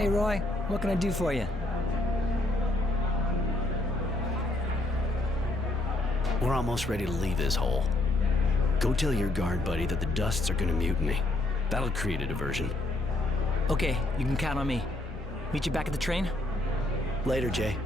Hey, Roy. What can I do for you? We're almost ready to leave this hole. Go tell your guard buddy that the Dusts are gonna mutiny. That'll create a diversion. Okay, you can count on me. Meet you back at the train? Later, Jay.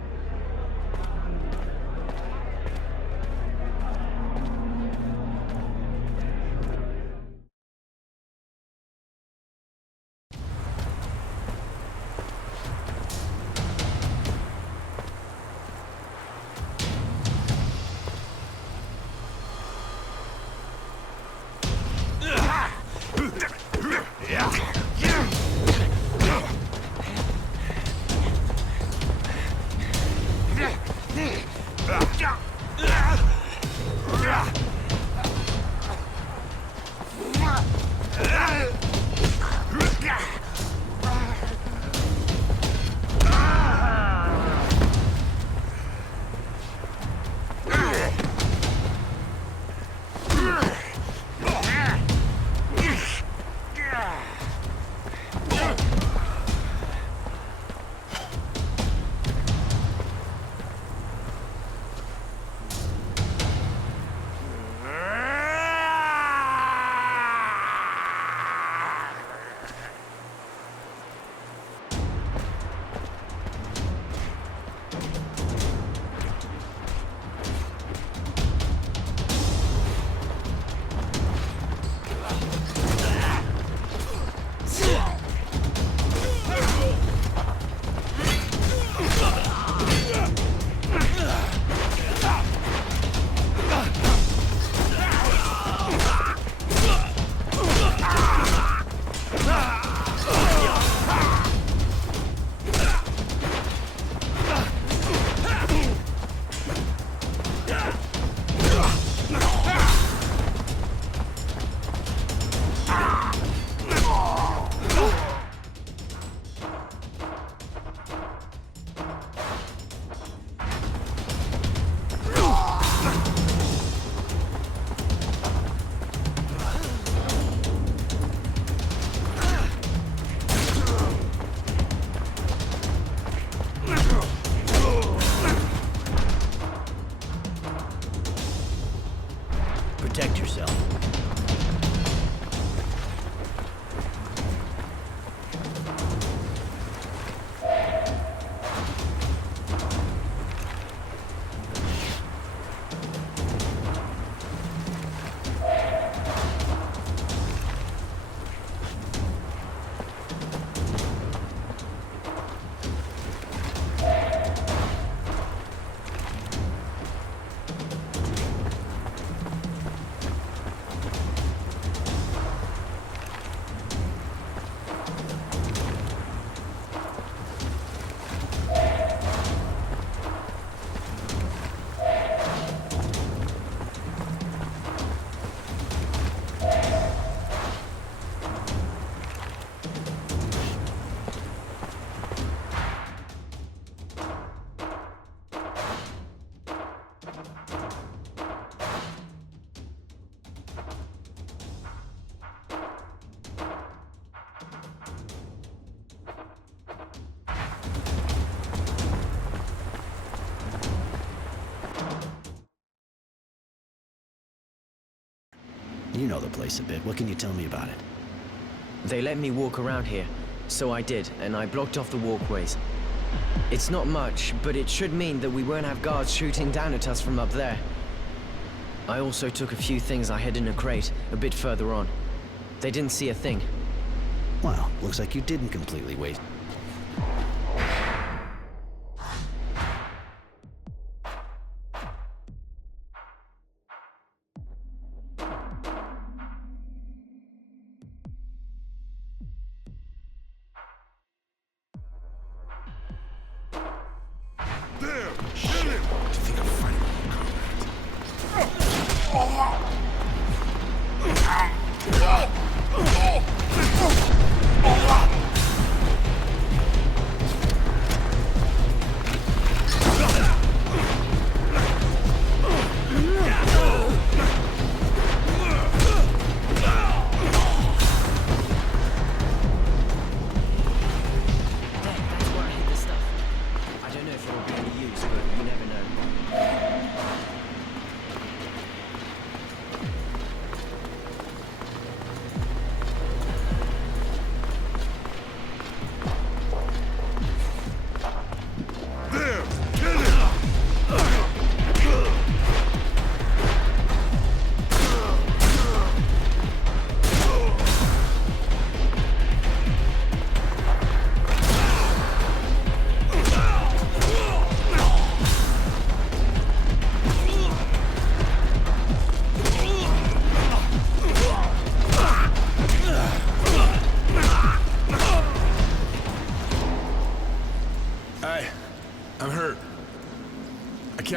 Protect yourself. You know the place a bit. What can you tell me about it? They let me walk around here, so I did, and I blocked off the walkways. It's not much, but it should mean that we won't have guards shooting down at us from up there. I also took a few things I hid in a crate, a bit further on. They didn't see a thing. Well, looks like you didn't completely waste.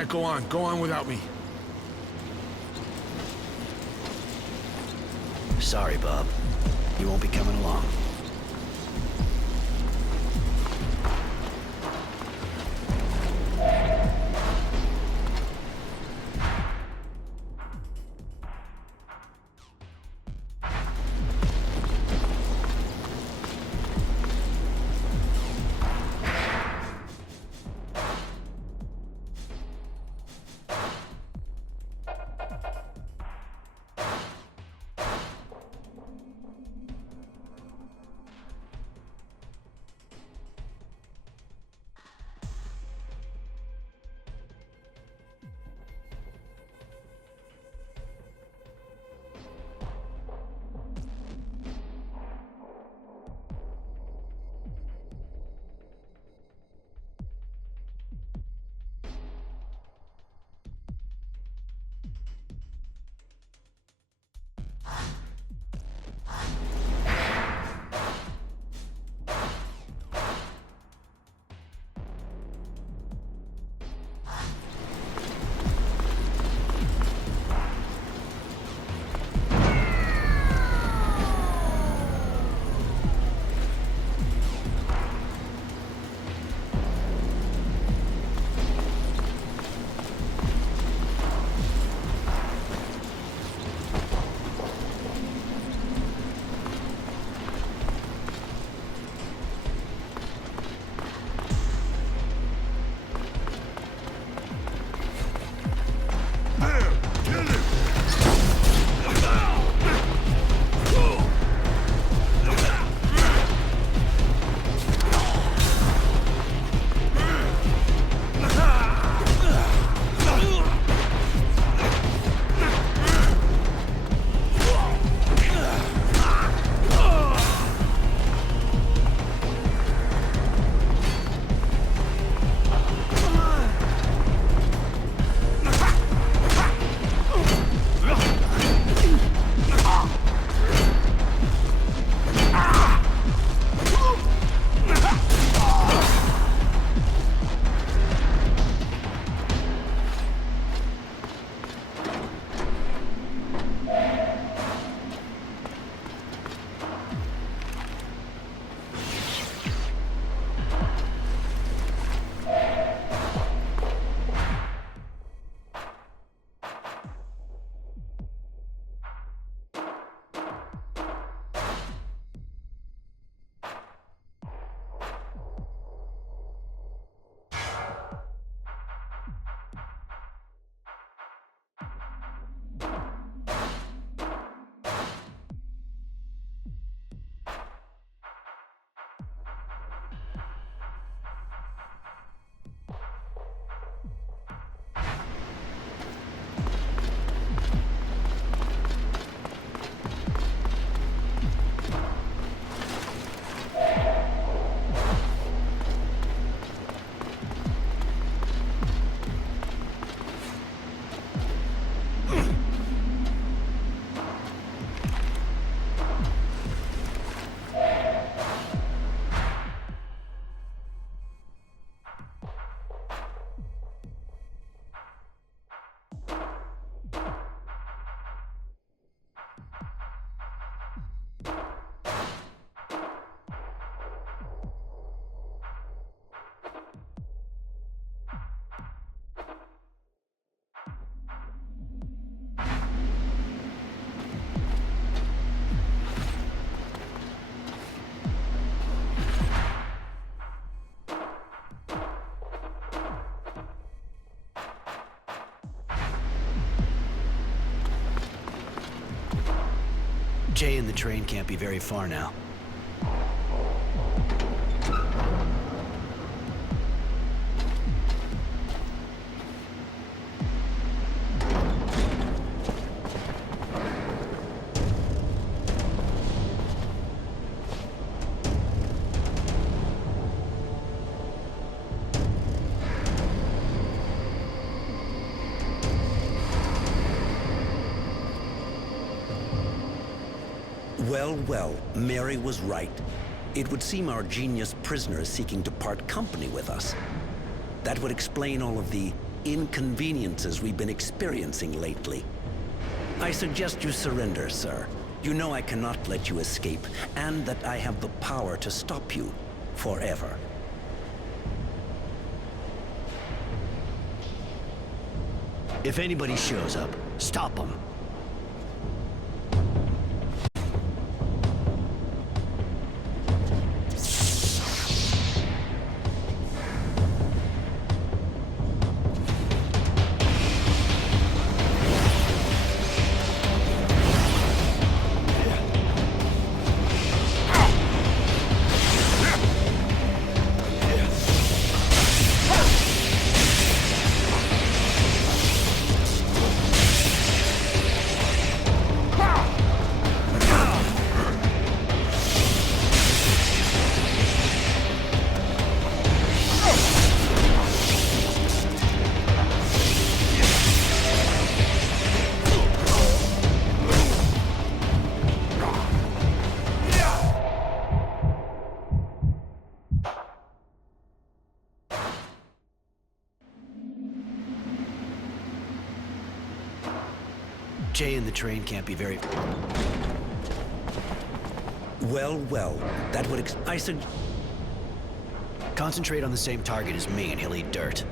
right, go on. Go on without me. Sorry, Bob. You won't be coming along. Jay and the train can't be very far now. Well, Mary was right. It would seem our genius prisoner is seeking to part company with us. That would explain all of the inconveniences we've been experiencing lately. I suggest you surrender, sir. You know I cannot let you escape, and that I have the power to stop you forever. If anybody shows up, stop them. Jay and the train can't be very... Well, that would Concentrate on the same target as me and he'll eat dirt.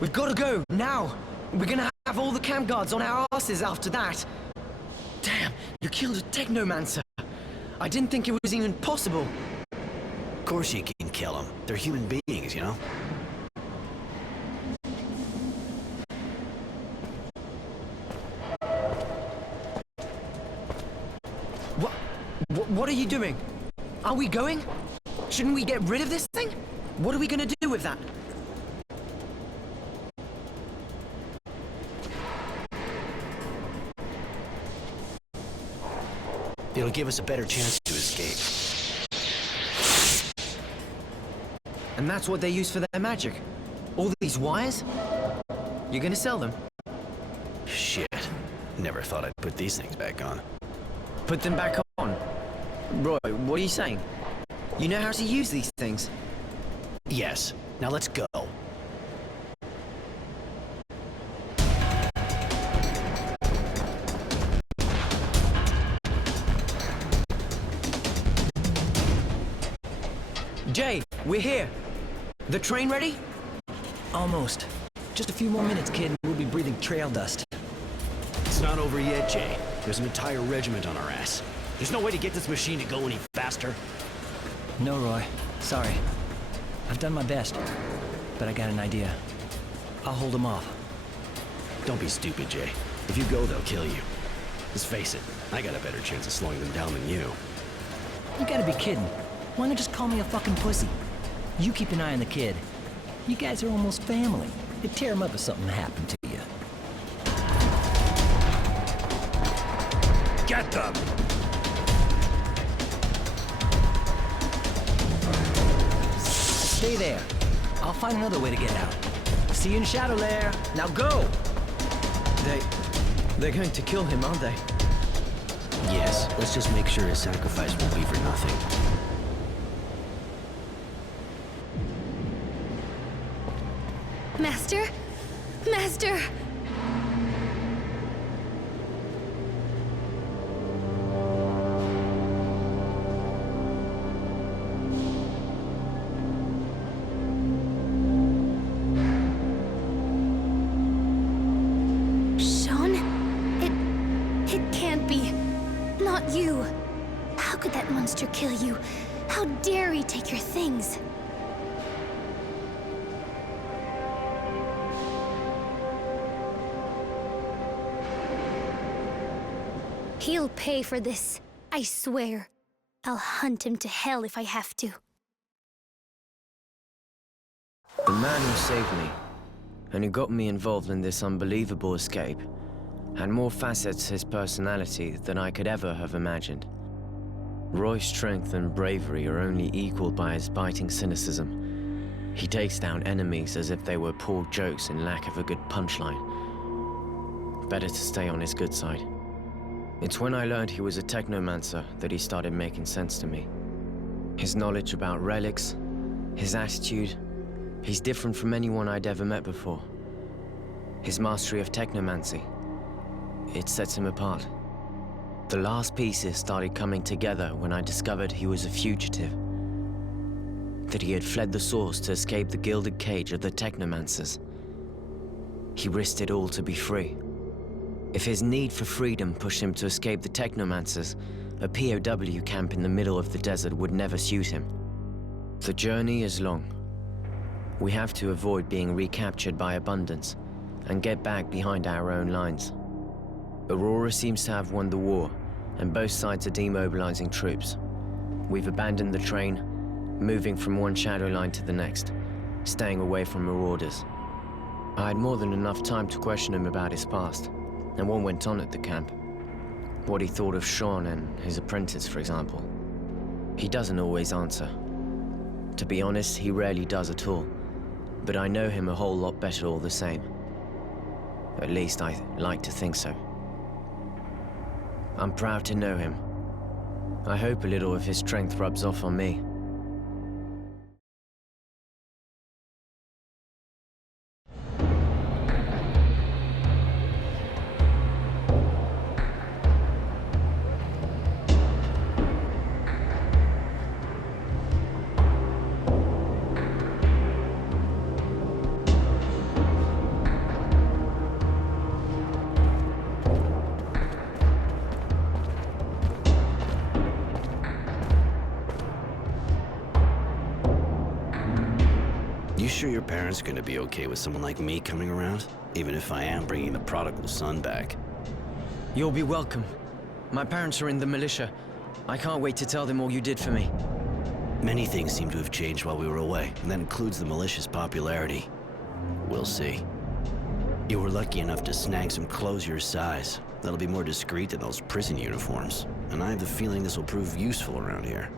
We've got to go, now! We're gonna have all the camp guards on our asses after that. Damn, you killed a technomancer. I didn't think it was even possible. Of course you can kill them. They're human beings, you know? What are you doing? Are we going? Shouldn't we get rid of this thing? What are we gonna do with that? It'll give us a better chance to escape. And that's what they use for their magic? All these wires? You're gonna sell them? Shit. Never thought I'd put these things back on. Put them back on? Roy, what are you saying? You know how to use these things? Yes. Now let's go. Jay, we're here. The train ready? Almost. Just a few more minutes, kid, and we'll be breathing trail dust. It's not over yet, Jay. There's an entire regiment on our ass. There's no way to get this machine to go any faster. No, Roy. Sorry. I've done my best. But I got an idea. I'll hold them off. Don't be stupid, Jay. If you go, they'll kill you. Let's face it, I got a better chance of slowing them down than you. You gotta be kidding. Why not just call me a fucking pussy? You keep an eye on the kid. You guys are almost family. You'd tear him up if something happened to you. get them! Stay there. I'll find another way to get out. See you in Shadow Lair. Now go! They're going to kill him, aren't they? Yes, let's just make sure his sacrifice won't be for nothing. Master? Master! Sean? It can't be. Not you. How could that monster kill you? How dare he take your things? He'll pay for this, I swear. I'll hunt him to hell if I have to. The man who saved me, and who got me involved in this unbelievable escape, had more facets to his personality than I could ever have imagined. Roy's strength and bravery are only equaled by his biting cynicism. He takes down enemies as if they were poor jokes in lack of a good punchline. Better to stay on his good side. It's when I learned he was a technomancer that he started making sense to me. His knowledge about relics, his attitude, he's different from anyone I'd ever met before. His mastery of technomancy, it sets him apart. The last pieces started coming together when I discovered he was a fugitive. That he had fled the Source to escape the gilded cage of the technomancers. He risked it all to be free. If his need for freedom pushed him to escape the technomancers, a POW camp in the middle of the desert would never suit him. The journey is long. We have to avoid being recaptured by Abundance and get back behind our own lines. Aurora seems to have won the war, and both sides are demobilizing troops. We've abandoned the train, moving from one shadow line to the next, staying away from marauders. I had more than enough time to question him about his past, and what went on at the camp. What he thought of Sean and his apprentice, for example. He doesn't always answer. To be honest, he rarely does at all. But I know him a whole lot better all the same. At least I like to think so. I'm proud to know him. I hope a little of his strength rubs off on me. You sure your parents are gonna be okay with someone like me coming around? Even if I am bringing the prodigal son back. You'll be welcome. My parents are in the militia. I can't wait to tell them all you did for me. Many things seem to have changed while we were away, and that includes the militia's popularity. We'll see. You were lucky enough to snag some clothes your size. That'll be more discreet than those prison uniforms. And I have the feeling this will prove useful around here.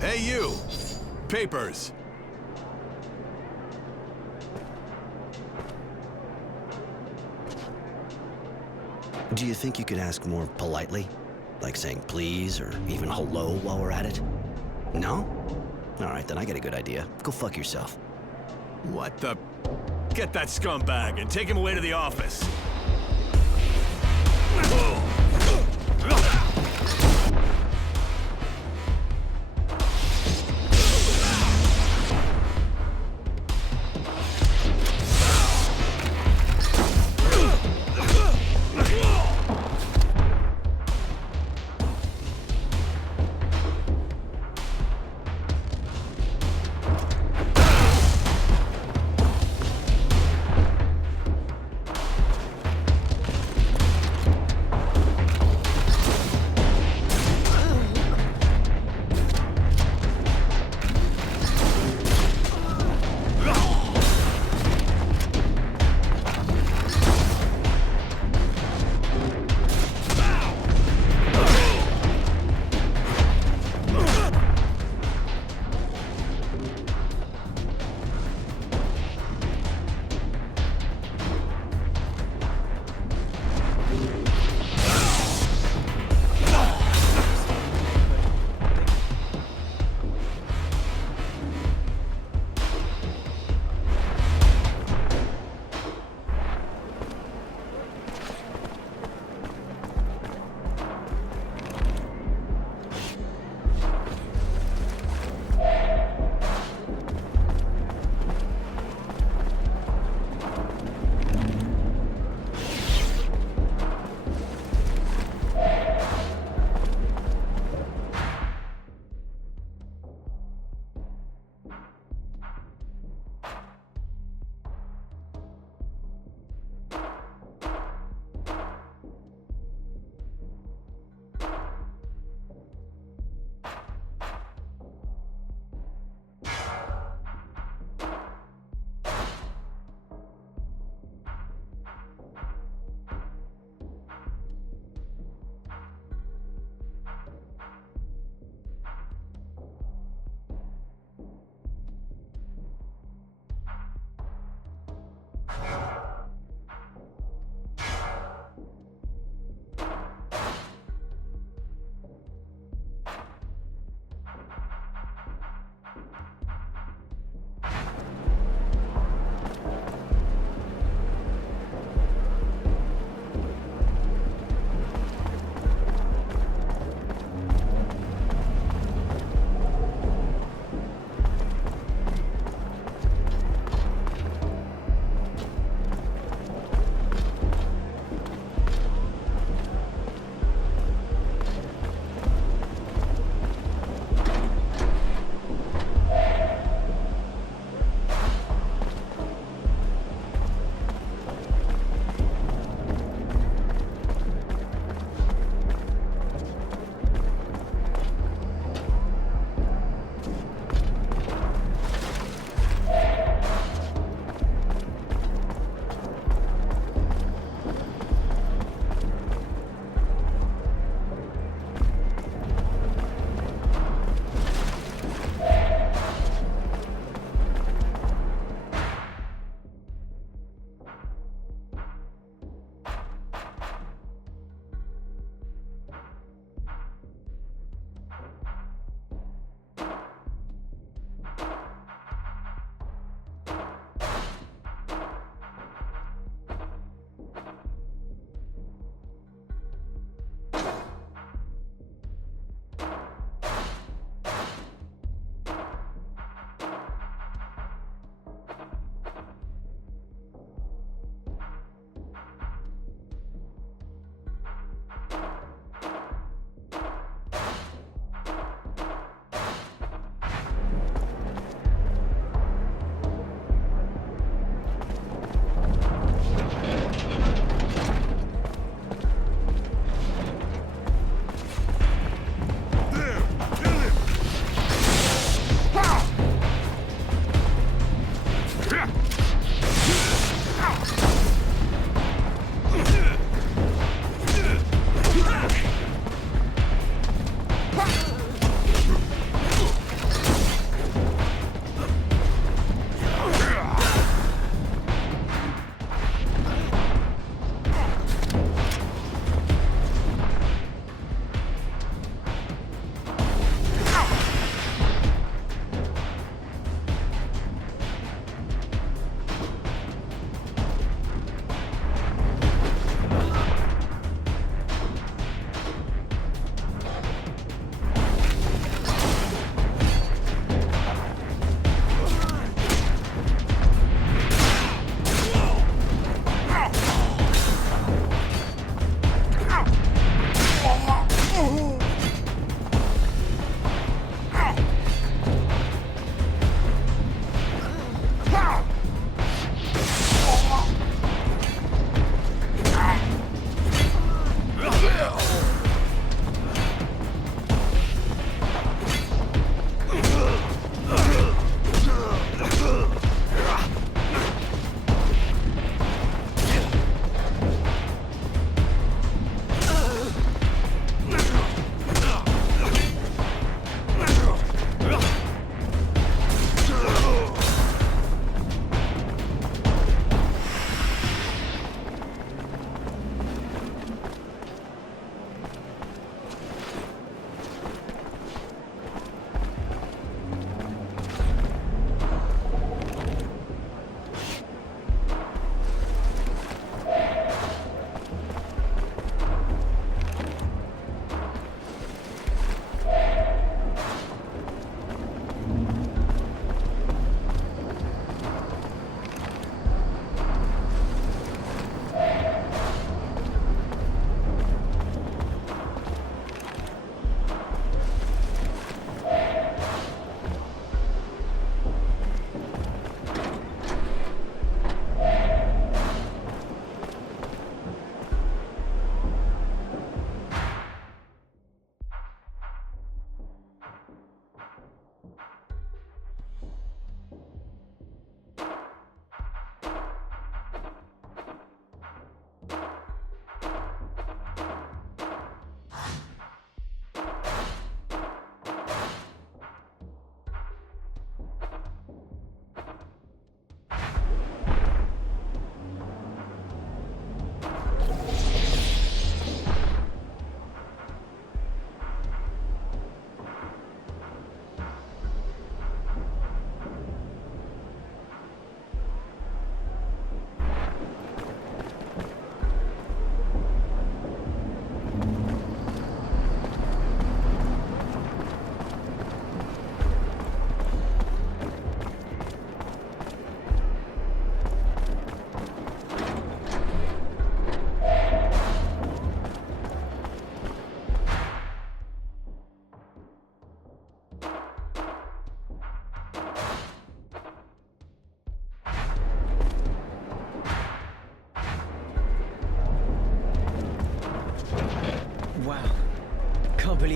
Hey, you! Papers! Do you think you could ask more politely? Like saying please, or even hello while we're at it? No? Alright, then I got a good idea. Go fuck yourself. What the... Get that scumbag and take him away to the office.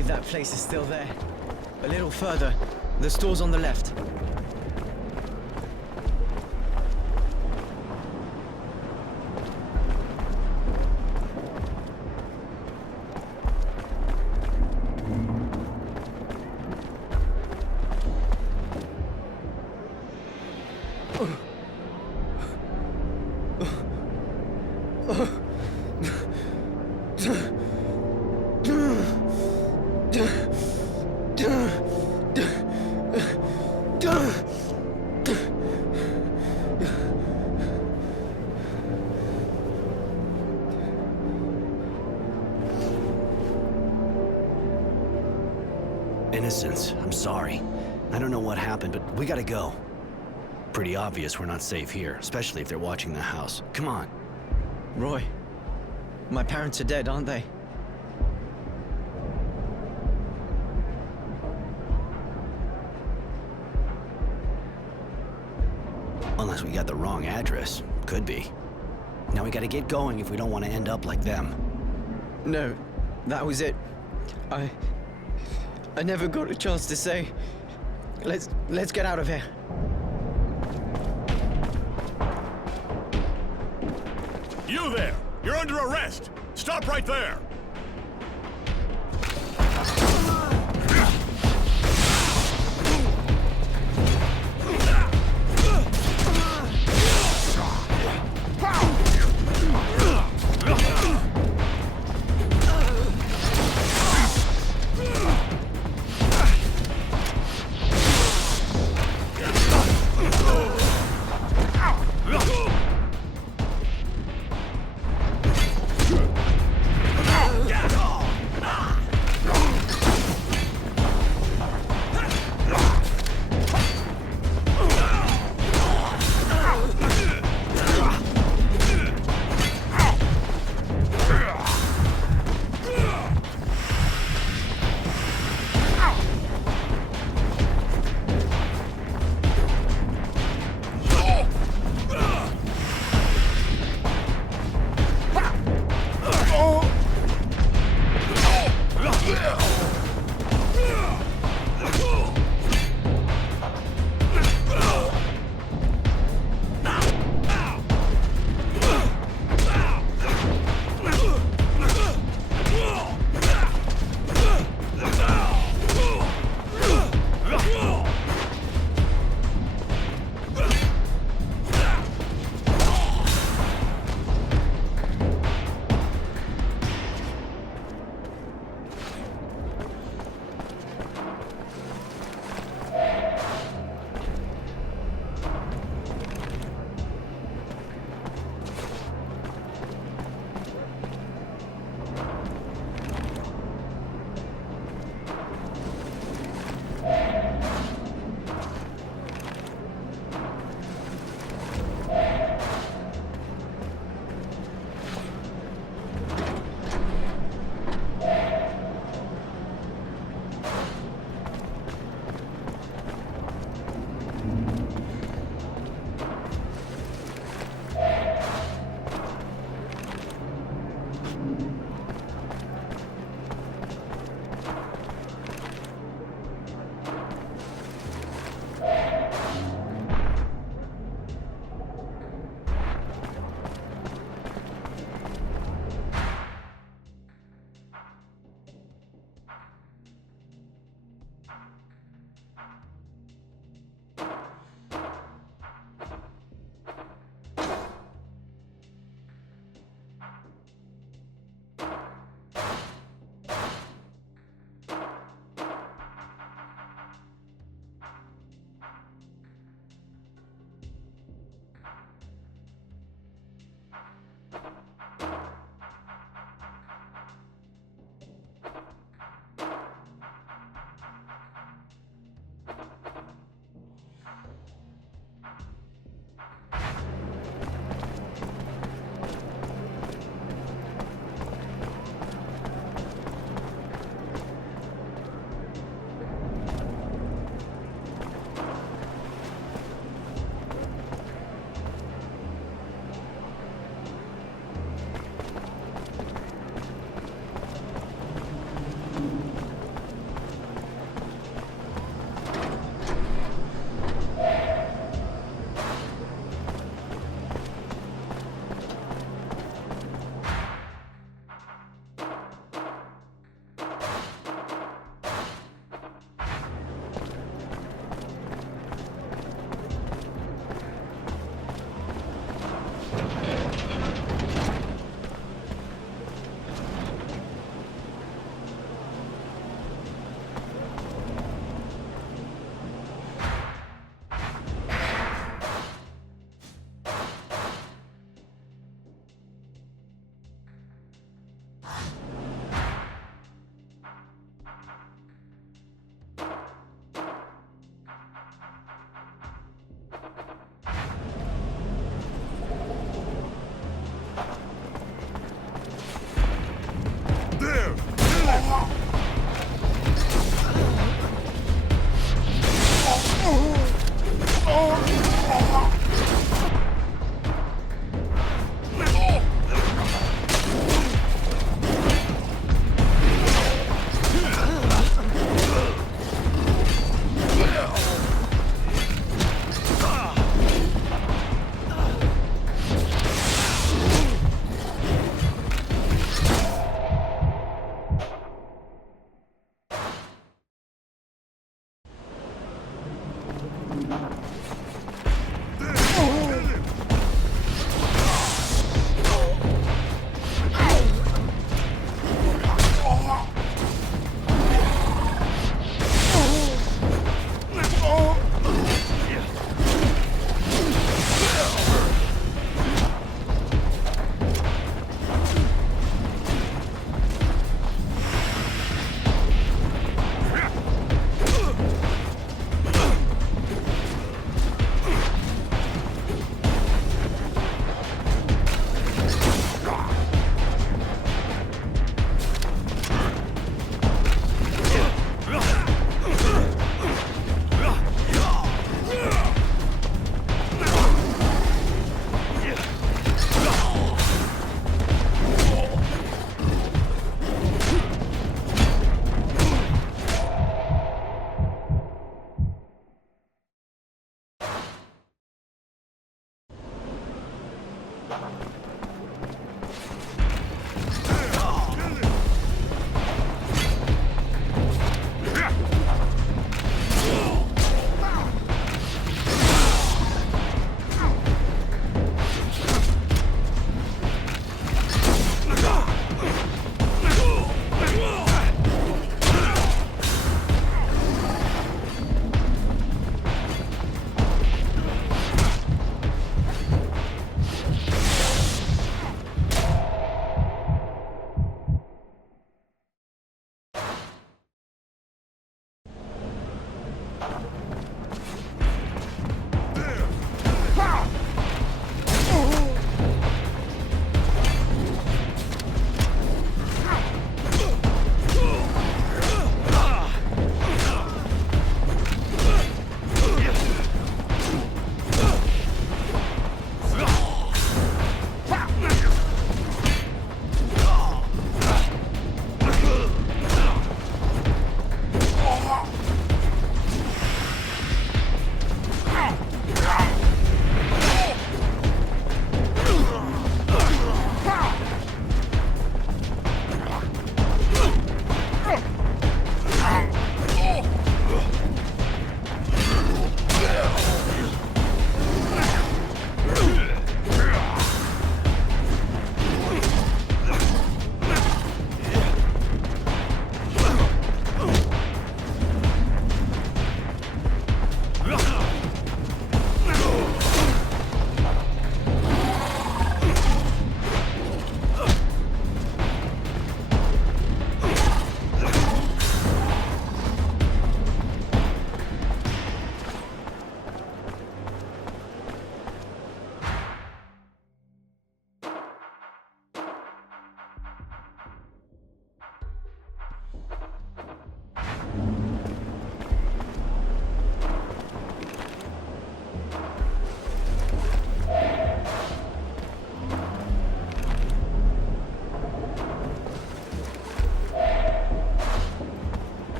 believe that place is still there. A little further. The store's on the left. Innocence, I'm sorry. I don't know what happened, but we gotta go. Pretty obvious we're not safe here, especially if they're watching the house. Come on. Roy, my parents are dead, aren't they? Unless we got the wrong address. Could be. Now we gotta get going if we don't want to end up like them. No, that was it. I never got a chance to say. Let's get out of here. You there! You're under arrest! Stop right there!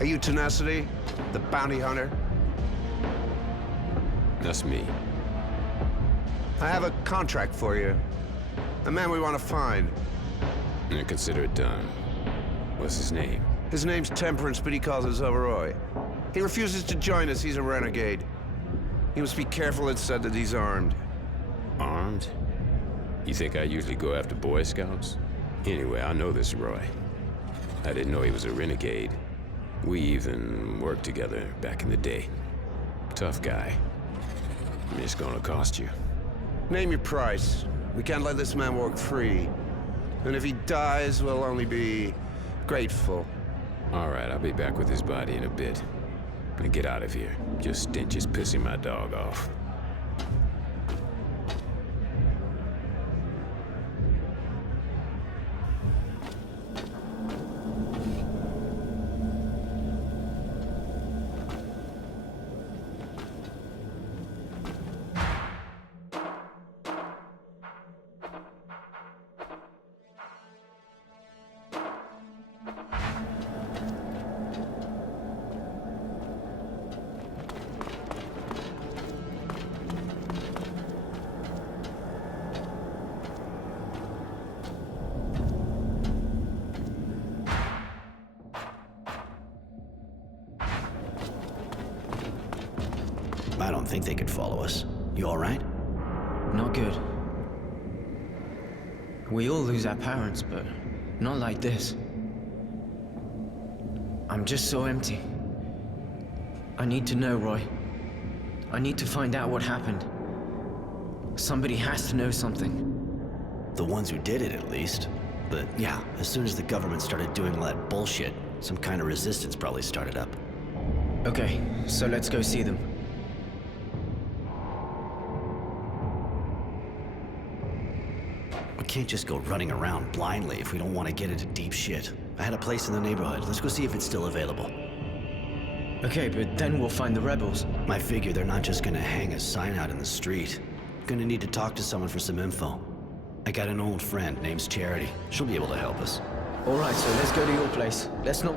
Are you Tenacity? The bounty hunter? That's me. I have a contract for you. A man we want to find. And consider it done. What's his name? His name's Temperance, but he calls us Overroy. He refuses to join us. He's a renegade. You must be careful, it's said that he's armed. Armed? You think I usually go after Boy Scouts? Anyway, I know this Roy. I didn't know he was a renegade. We even worked together back in the day. Tough guy. It's gonna cost you. Name your price. We can't let this man walk free. And if he dies, we'll only be grateful. All right, I'll be back with his body in a bit. Now get out of here. Your stench is pissing my dog off. I don't think they could follow us. You all right? Not good. We all lose our parents, but not like this. I'm just so empty. I need to know, Roy. I need to find out what happened. Somebody has to know something. The ones who did it, at least. But yeah, as soon as the government started doing all that bullshit, some kind of resistance probably started up. Okay, so let's go see them. We can't just go running around blindly if we don't want to get into deep shit. I had a place in the neighborhood. Let's go see if it's still available. Okay, but then we'll find the rebels. I figure they're not just gonna hang a sign out in the street. Gonna need to talk to someone for some info. I got an old friend named Charity. She'll be able to help us. All right, so let's go to your place. Let's not...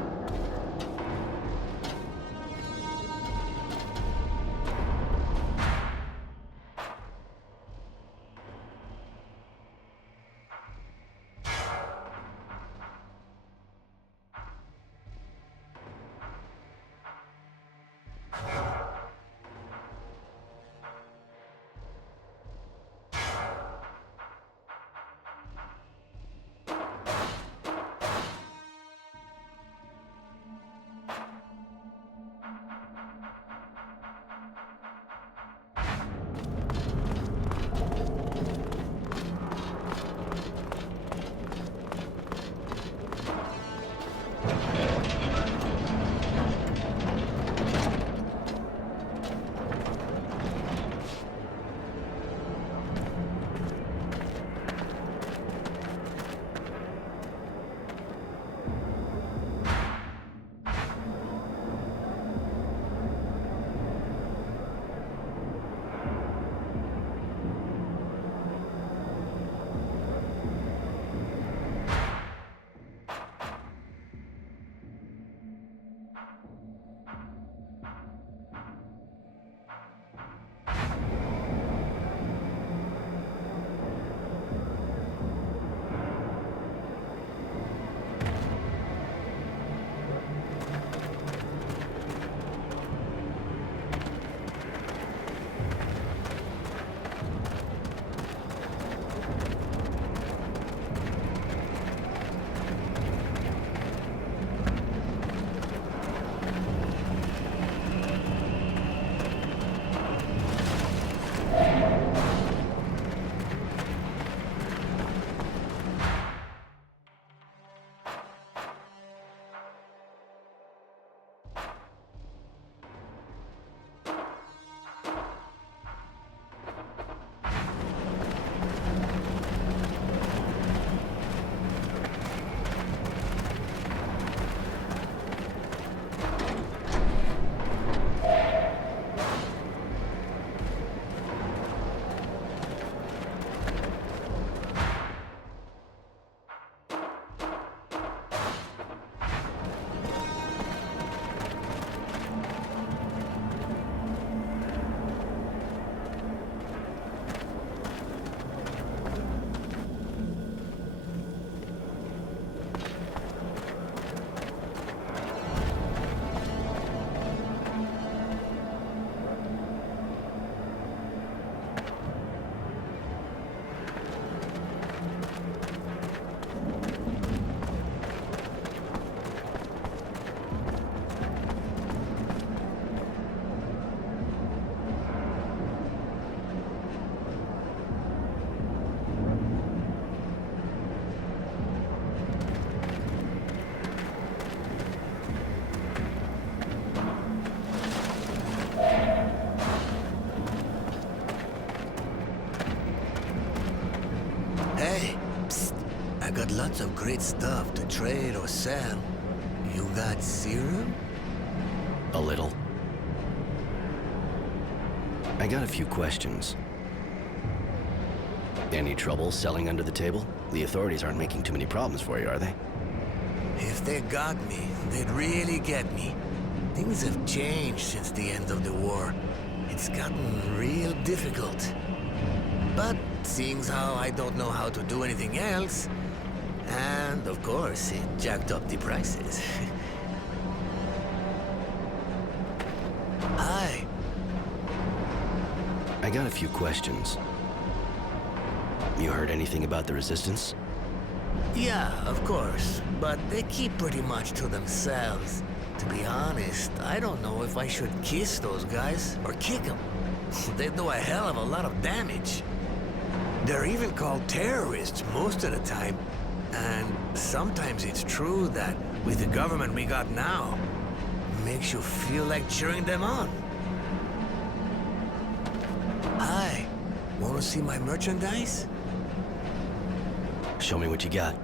Lots of great stuff to trade or sell. You got serum? A little. I got a few questions. Any trouble selling under the table? The authorities aren't making too many problems for you, are they? If they got me, they'd really get me. Things have changed since the end of the war. It's gotten real difficult. But seeing how I don't know how to do anything else, and of course, it jacked up the prices. Hi. I got a few questions. You heard anything about the Resistance? Yeah, of course, but they keep pretty much to themselves. To be honest, I don't know if I should kiss those guys or kick them. They do a hell of a lot of damage. They're even called terrorists most of the time. And sometimes it's true that with the government we got now, makes you feel like cheering them on. Hi, wanna see my merchandise? Show me what you got.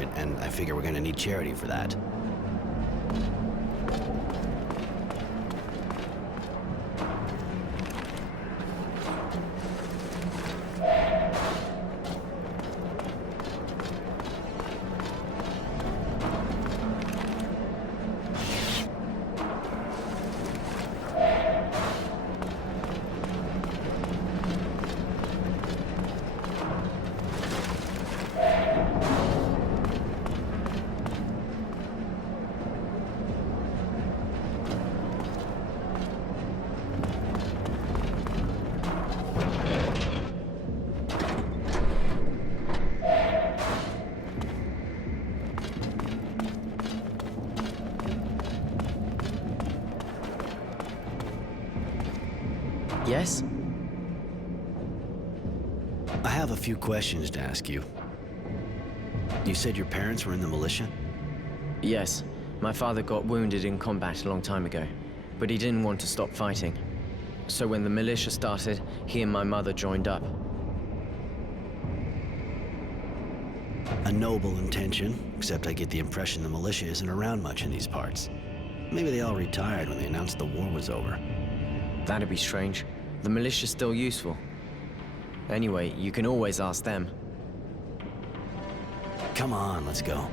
information, and I figure we're gonna need Charity for that. Yes? I have a few questions to ask you. You said your parents were in the militia? Yes. My father got wounded in combat a long time ago, but he didn't want to stop fighting. So when the militia started, he and my mother joined up. A noble intention, except I get the impression the militia isn't around much in these parts. Maybe they all retired when they announced the war was over. That'd be strange. The militia's still useful. Anyway, you can always ask them. Come on, let's go.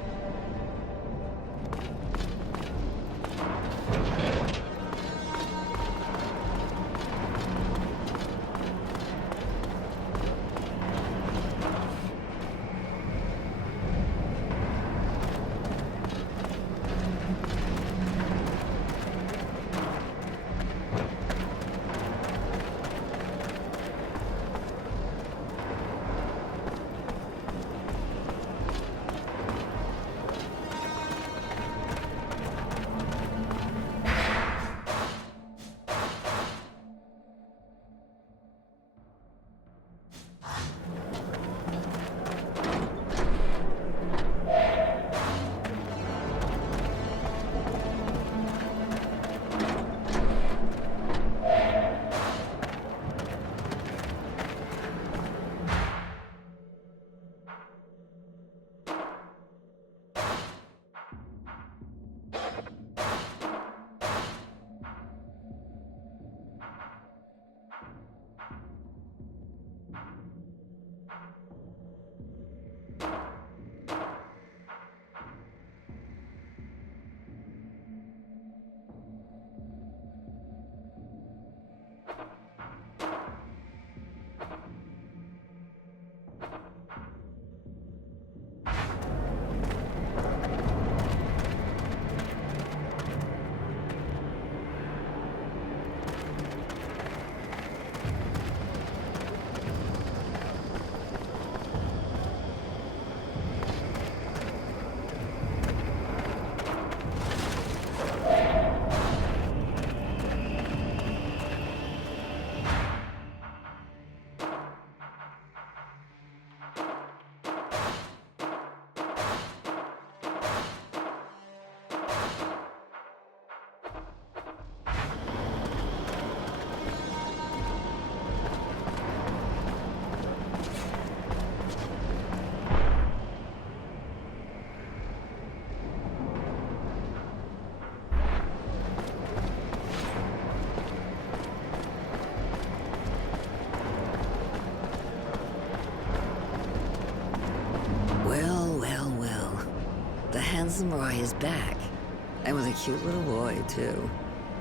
Handsome Roy is back. And with a cute little boy, too.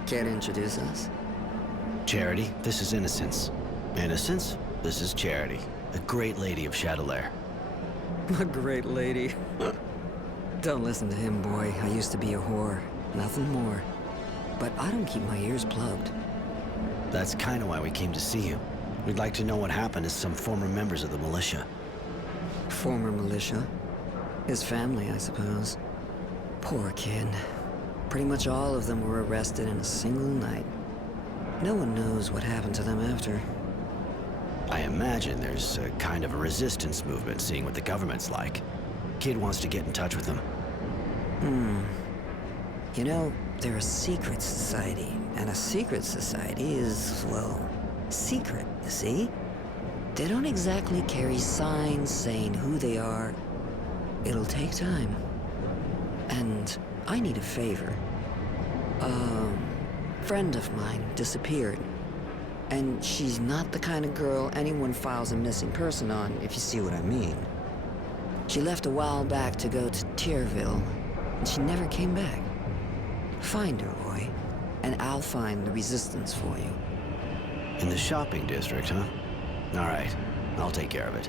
Care to introduce us? Charity, this is Innocence. Innocence, this is Charity, a great lady of Shadowlair. A great lady. Don't listen to him, boy. I used to be a whore. Nothing more. But I don't keep my ears plugged. That's kind of why we came to see you. We'd like to know what happened to some former members of the militia. Former militia? His family, I suppose. Poor kid. Pretty much all of them were arrested in a single night. No one knows what happened to them after. I imagine there's a kind of a resistance movement, seeing what the government's like. Kid wants to get in touch with them. You know, they're a secret society, and a secret society is, well, secret, you see? They don't exactly carry signs saying who they are It'll take time. And I need a favor. A friend of mine disappeared. And she's not the kind of girl anyone files a missing person on, if you see what I mean. She left a while back to go to Tierville, and she never came back. Find her, Roy, and I'll find the Resistance for you. In the shopping district, huh? All right, I'll take care of it.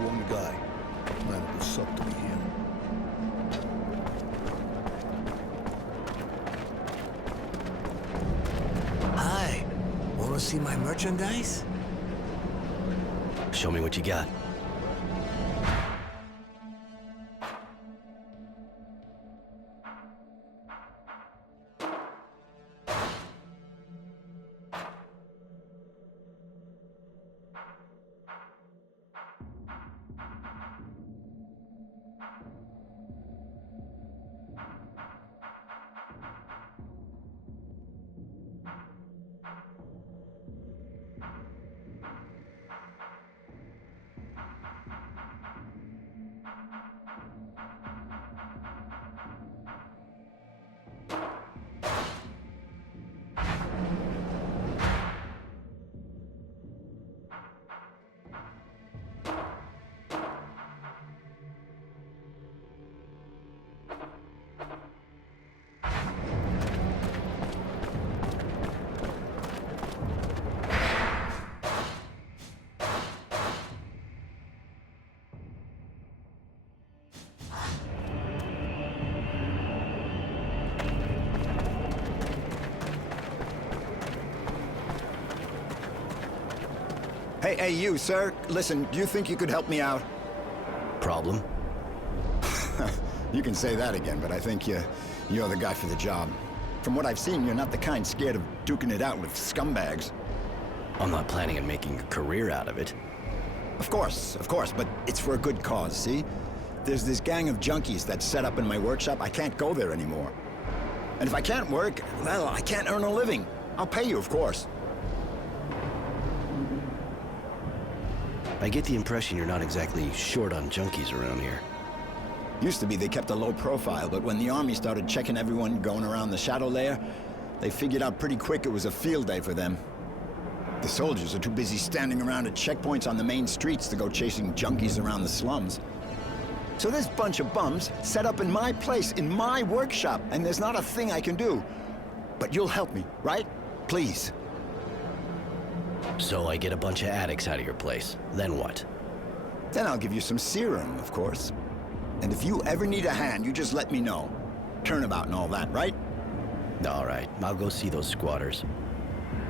One guy. Man, it would suck to be him. Hi. Wanna see my merchandise? Show me what you got. Hey, you, sir. Listen, do you think you could help me out? Problem? You can say that again, but I think you're the guy for the job. From what I've seen, you're not the kind scared of duking it out with scumbags. I'm not planning on making a career out of it. Of course, but it's for a good cause, see? There's this gang of junkies that's set up in my workshop. I can't go there anymore. And if I can't work, well, I can't earn a living. I'll pay you, of course. I get the impression you're not exactly short on junkies around here. Used to be they kept a low profile, but when the army started checking everyone going around the shadow layer, they figured out pretty quick it was a field day for them. The soldiers are too busy standing around at checkpoints on the main streets to go chasing junkies around the slums. So this bunch of bums set up in my place, in my workshop, and there's not a thing I can do. But you'll help me, right? Please. So I get a bunch of addicts out of your place. Then what? Then I'll give you some serum, of course. And if you ever need a hand, you just let me know. Turnabout and all that, right? All right, I'll go see those squatters.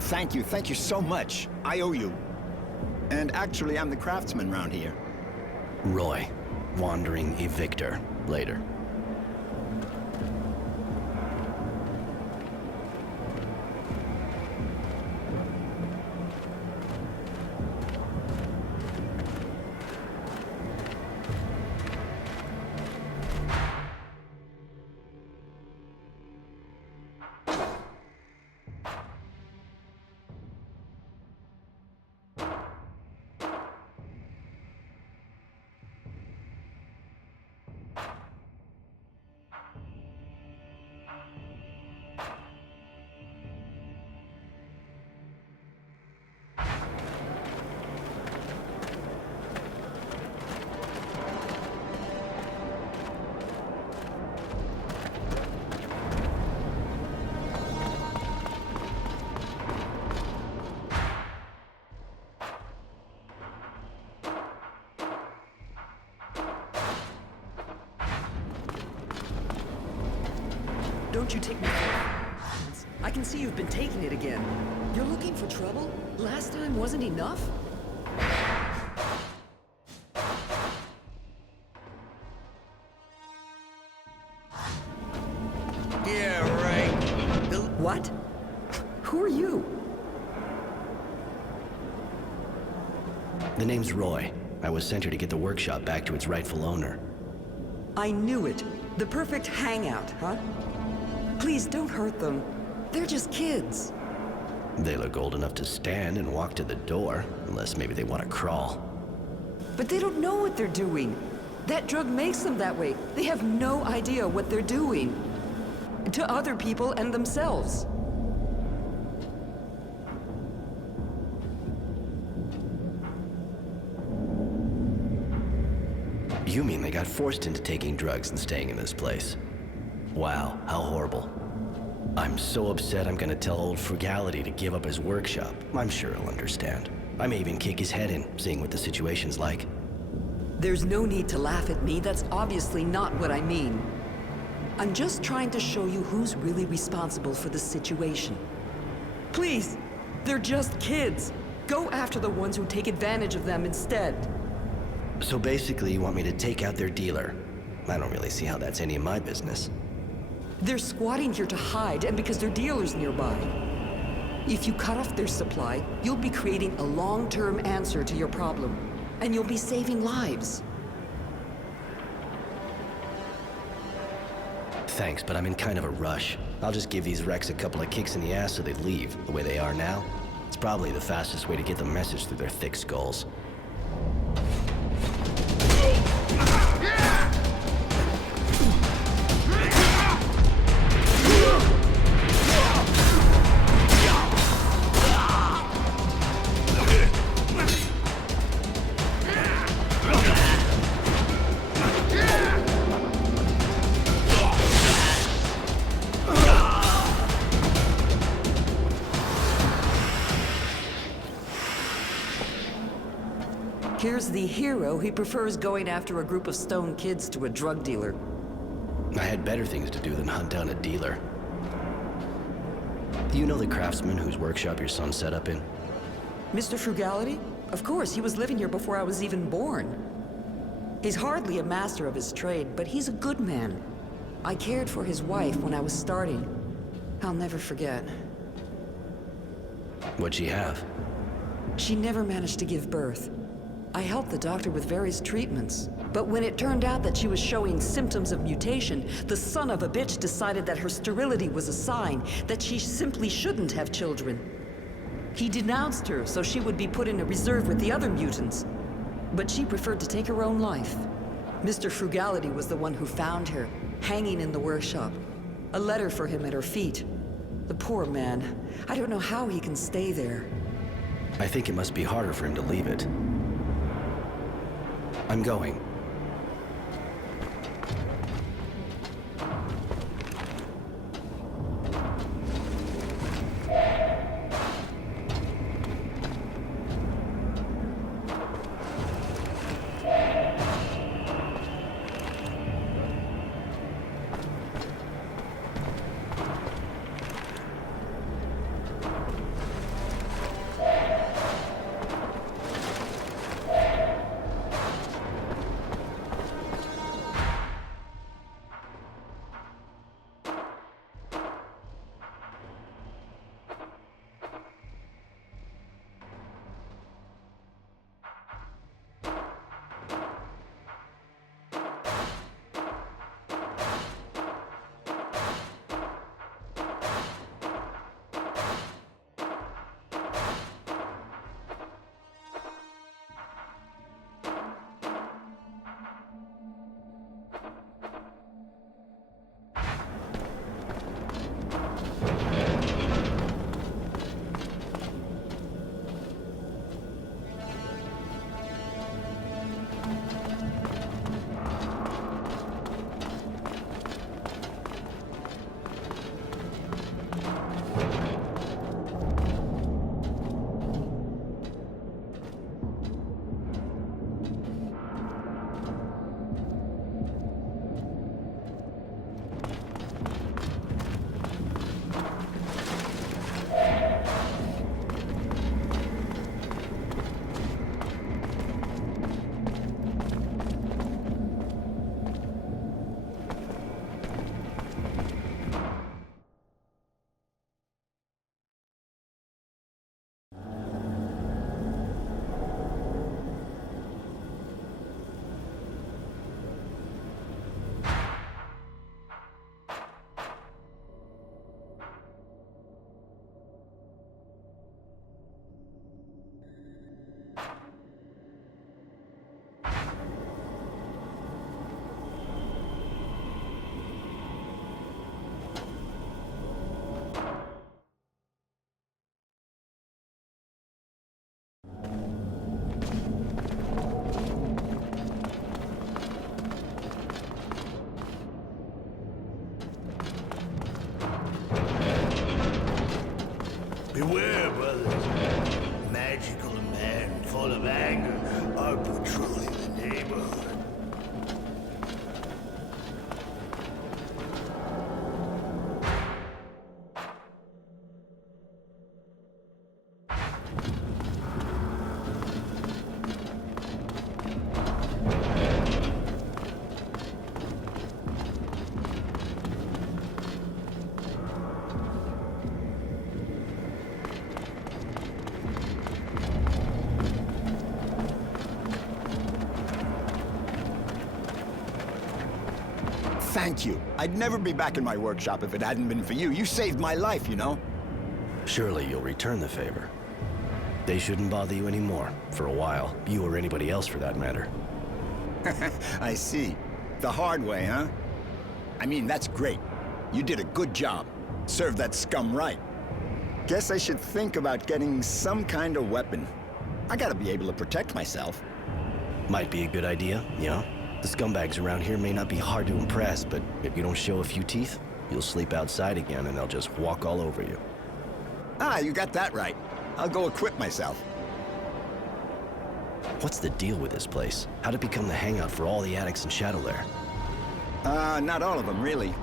Thank you so much. I owe you. And actually, I'm the craftsman around here. Roy, wandering evictor. Later. Don't you take me. I can see you've been taking it again. You're looking for trouble? Last time wasn't enough? Yeah, right. What? Who are you? The name's Roy. I was sent here to get the workshop back to its rightful owner. I knew it. The perfect hangout, huh? Please don't hurt them. They're just kids. They look old enough to stand and walk to the door, unless maybe they want to crawl. But they don't know what they're doing. That drug makes them that way. They have no idea what they're doing. To other people and themselves. You mean they got forced into taking drugs and staying in this place? Wow, how horrible. I'm so upset I'm gonna tell old Frugality to give up his workshop. I'm sure he'll understand. I may even kick his head in, seeing what the situation's like. There's no need to laugh at me. That's obviously not what I mean. I'm just trying to show you who's really responsible for the situation. Please, they're just kids. Go after the ones who take advantage of them instead. So basically, you want me to take out their dealer? I don't really see how that's any of my business. They're squatting here to hide, and because their dealer's nearby. If you cut off their supply, you'll be creating a long-term answer to your problem. And you'll be saving lives. Thanks, but I'm in kind of a rush. I'll just give these wrecks a couple of kicks in the ass so they leave. The way they are now, it's probably the fastest way to get the message through their thick skulls. Here's the hero. He prefers going after a group of stone kids to a drug dealer. I had better things to do than hunt down a dealer. Do you know the craftsman whose workshop your son set up in? Mr. Frugality? Of course, he was living here before I was even born. He's hardly a master of his trade, but he's a good man. I cared for his wife when I was starting. I'll never forget. What'd she have? She never managed to give birth. I helped the doctor with various treatments. But when it turned out that she was showing symptoms of mutation, the son of a bitch decided that her sterility was a sign that she simply shouldn't have children. He denounced her so she would be put in a reserve with the other mutants. But she preferred to take her own life. Mr. Frugality was the one who found her, hanging in the workshop. A letter for him at her feet. The poor man. I don't know how he can stay there. I think it must be harder for him to leave it. I'm going. Thank you. I'd never be back in my workshop if it hadn't been for you. You saved my life, you know? Surely you'll return the favor. They shouldn't bother you anymore, for a while. You or anybody else, for that matter. I see. The hard way, huh? I mean, that's great. You did a good job. Served that scum right. Guess I should think about getting some kind of weapon. I gotta be able to protect myself. Might be a good idea, yeah? The scumbags around here may not be hard to impress, but if you don't show a few teeth, you'll sleep outside again and they'll just walk all over you. Ah, you got that right. I'll go equip myself. What's the deal with this place? How'd it become the hangout for all the addicts in Shadowlair? Not all of them, really.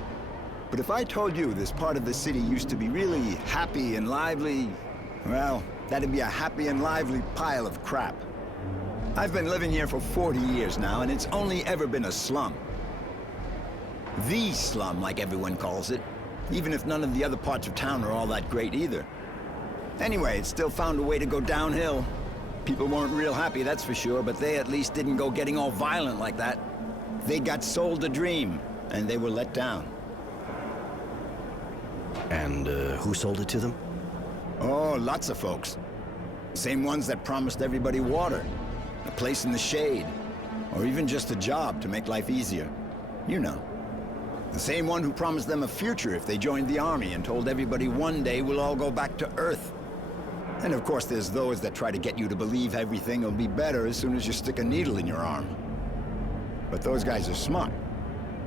But if I told you this part of the city used to be really happy and lively, well, that'd be a happy and lively pile of crap. I've been living here for 40 years now, and it's only ever been a slum. The slum, like everyone calls it, even if none of the other parts of town are all that great either. Anyway, it still found a way to go downhill. People weren't real happy, that's for sure, but they at least didn't go getting all violent like that. They got sold a dream, and they were let down. And, who sold it to them? Oh, lots of folks. Same ones that promised everybody water, a place in the shade, or even just a job to make life easier. You know. The same one who promised them a future if they joined the army and told everybody one day we'll all go back to Earth. And of course there's those that try to get you to believe everything will be better as soon as you stick a needle in your arm. But those guys are smart.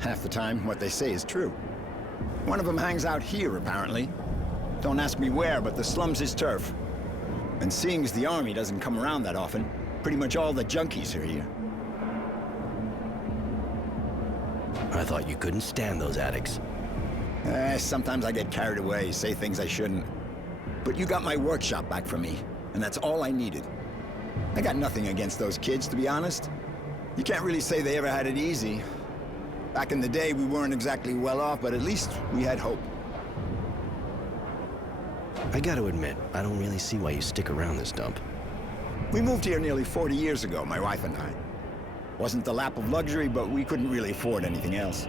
Half the time, what they say is true. One of them hangs out here, apparently. Don't ask me where, but the slum's his turf. And seeing as the army doesn't come around that often, pretty much all the junkies are here. I thought you couldn't stand those addicts. Sometimes I get carried away, say things I shouldn't. But you got my workshop back from me, and that's all I needed. I got nothing against those kids, to be honest. You can't really say they ever had it easy. Back in the day, we weren't exactly well off, but at least we had hope. I gotta admit, I don't really see why you stick around this dump. We moved here nearly 40 years ago, my wife and I. Wasn't the lap of luxury, but we couldn't really afford anything else.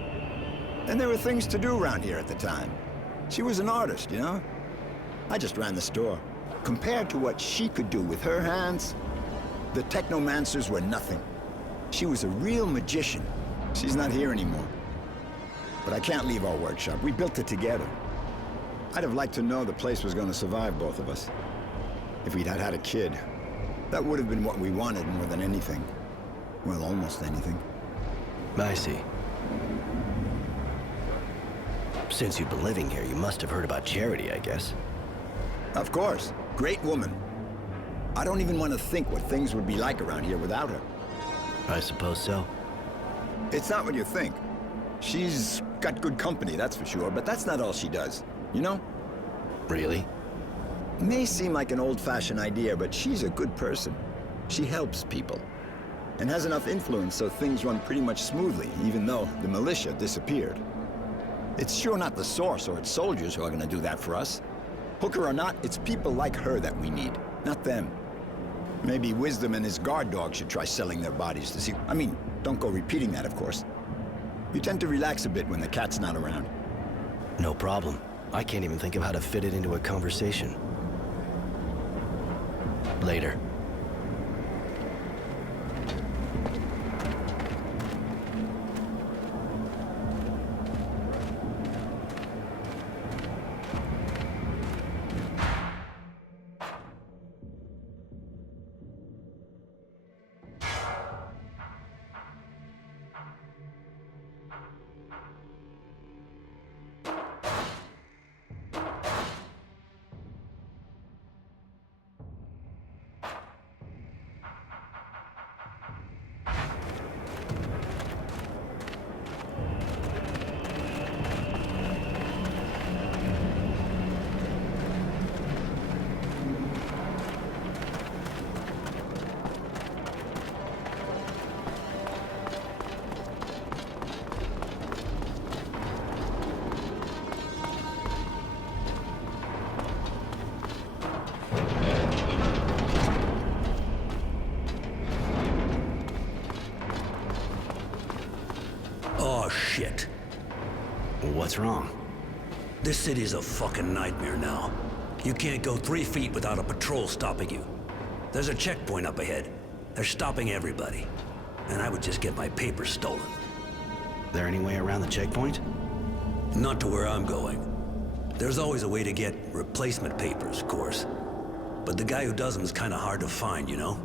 And there were things to do around here at the time. She was an artist, you know? I just ran the store. Compared to what she could do with her hands, the technomancers were nothing. She was a real magician. She's not here anymore. But I can't leave our workshop. We built it together. I'd have liked to know the place was going to survive both of us. If we'd had a kid, that would have been what we wanted more than anything. Well, almost anything. I see. Since you've been living here, you must have heard about Charity, I guess. Of course. Great woman. I don't even want to think what things would be like around here without her. I suppose so. It's not what you think. She's got good company, that's for sure, but that's not all she does. You know? Really? It may seem like an old-fashioned idea, but she's a good person. She helps people. And has enough influence so things run pretty much smoothly, even though the militia disappeared. It's sure not the Source or its soldiers who are gonna do that for us. Hooker or not, it's people like her that we need, not them. Maybe Wisdom and his guard dog should try selling their bodies to see... I mean, don't go repeating that, of course. You tend to relax a bit when the cat's not around. No problem. I can't even think of how to fit it into a conversation. Later. Oh, shit. What's wrong? This city's a fucking nightmare now. You can't go 3 feet without a patrol stopping you. There's a checkpoint up ahead. They're stopping everybody. And I would just get my papers stolen. There any way around the checkpoint? Not to where I'm going. There's always a way to get replacement papers, of course. But the guy who does them is kind of hard to find, you know?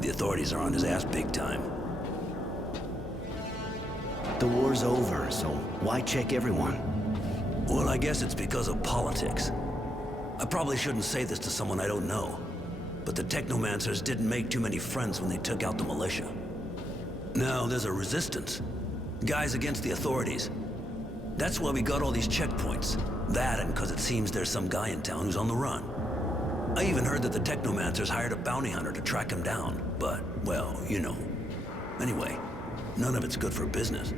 The authorities are on his ass big time. The war's over, so why check everyone? Well, I guess it's because of politics. I probably shouldn't say this to someone I don't know, but the Technomancers didn't make too many friends when they took out the militia. Now there's a resistance. Guys against the authorities. That's why we got all these checkpoints. That and because it seems there's some guy in town who's on the run. I even heard that the Technomancers hired a bounty hunter to track him down, but, well, you know. Anyway, none of it's good for business.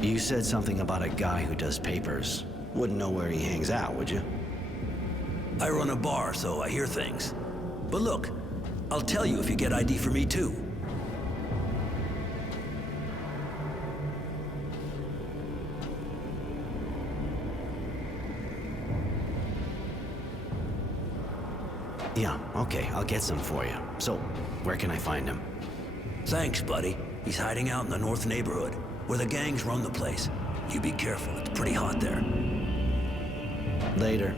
You said something about a guy who does papers. Wouldn't know where he hangs out, would you? I run a bar, so I hear things. But look, I'll tell you if you get ID for me too. Yeah, okay, I'll get some for you. So, where can I find him? Thanks, buddy. He's hiding out in the north neighborhood, where the gangs run the place. You be careful, it's pretty hot there. Later.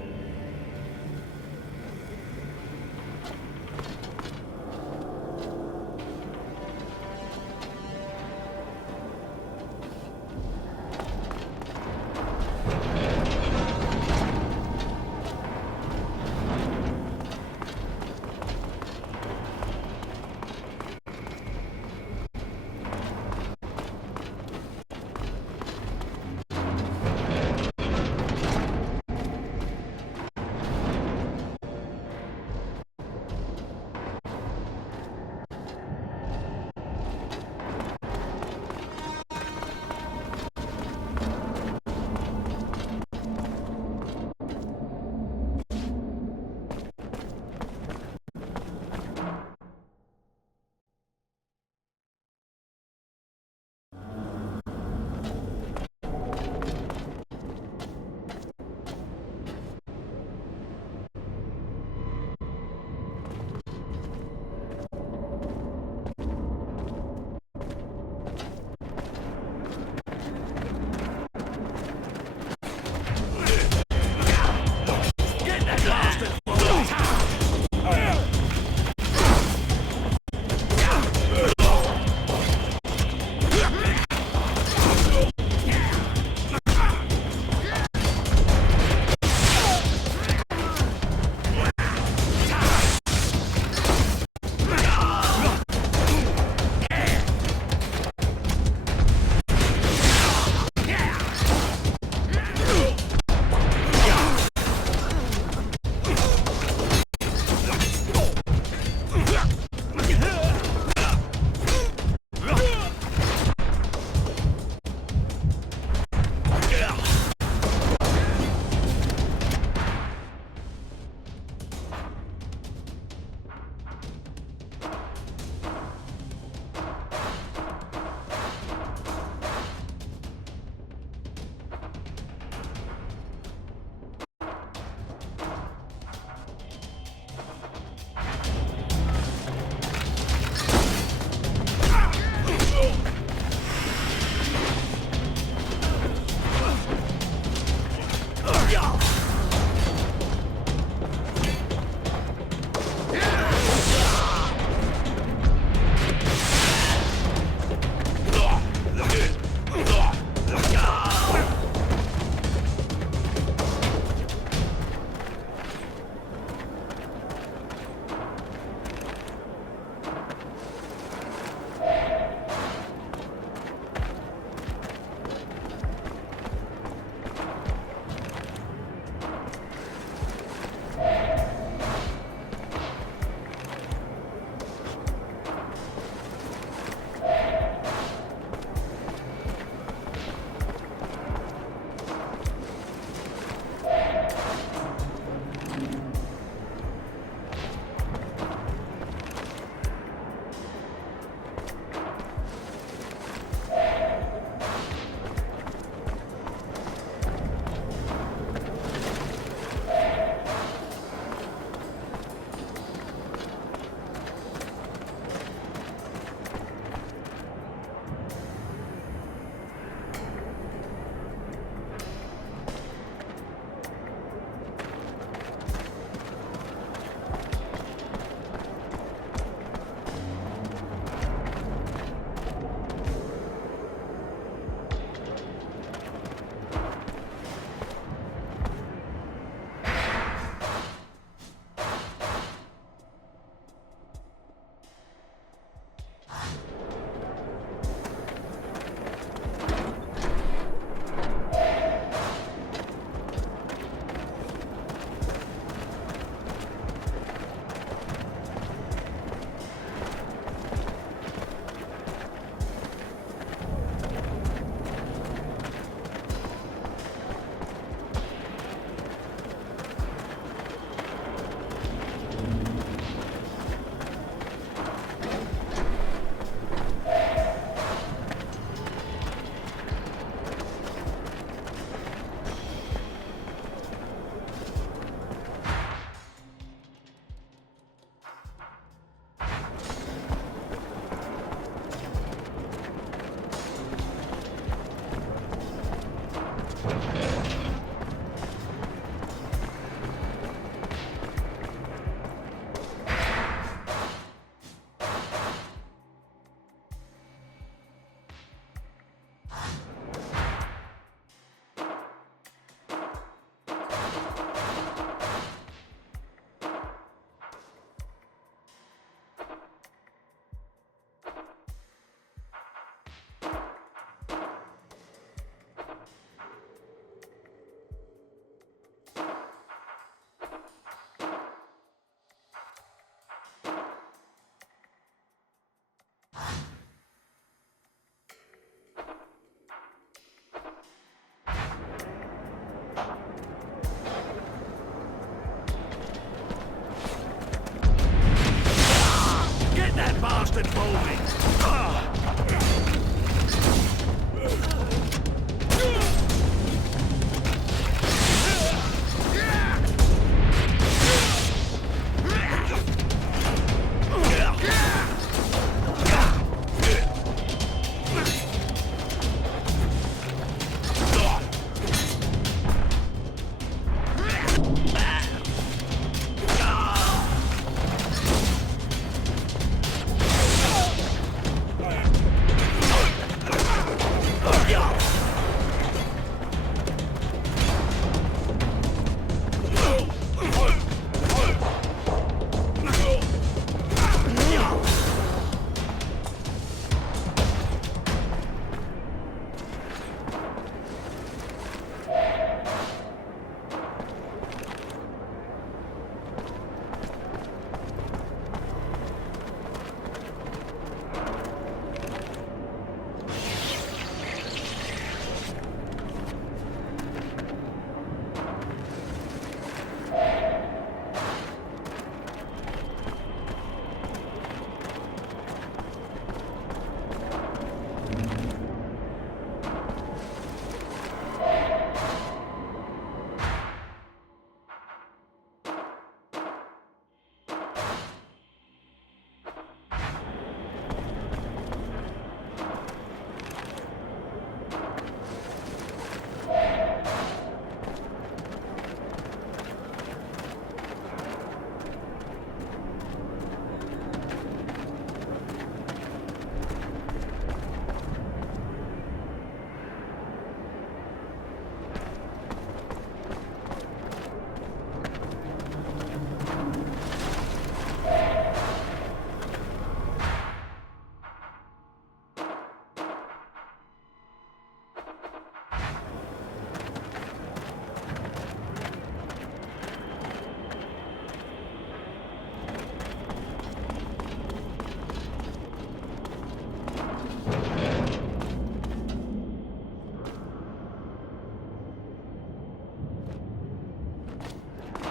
bastard Bowman!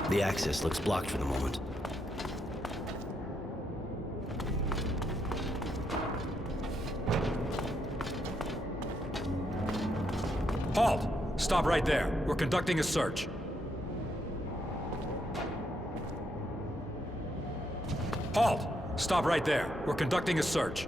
The access looks blocked for the moment. Halt! Stop right there. We're conducting a search. Halt! Stop right there. We're conducting a search.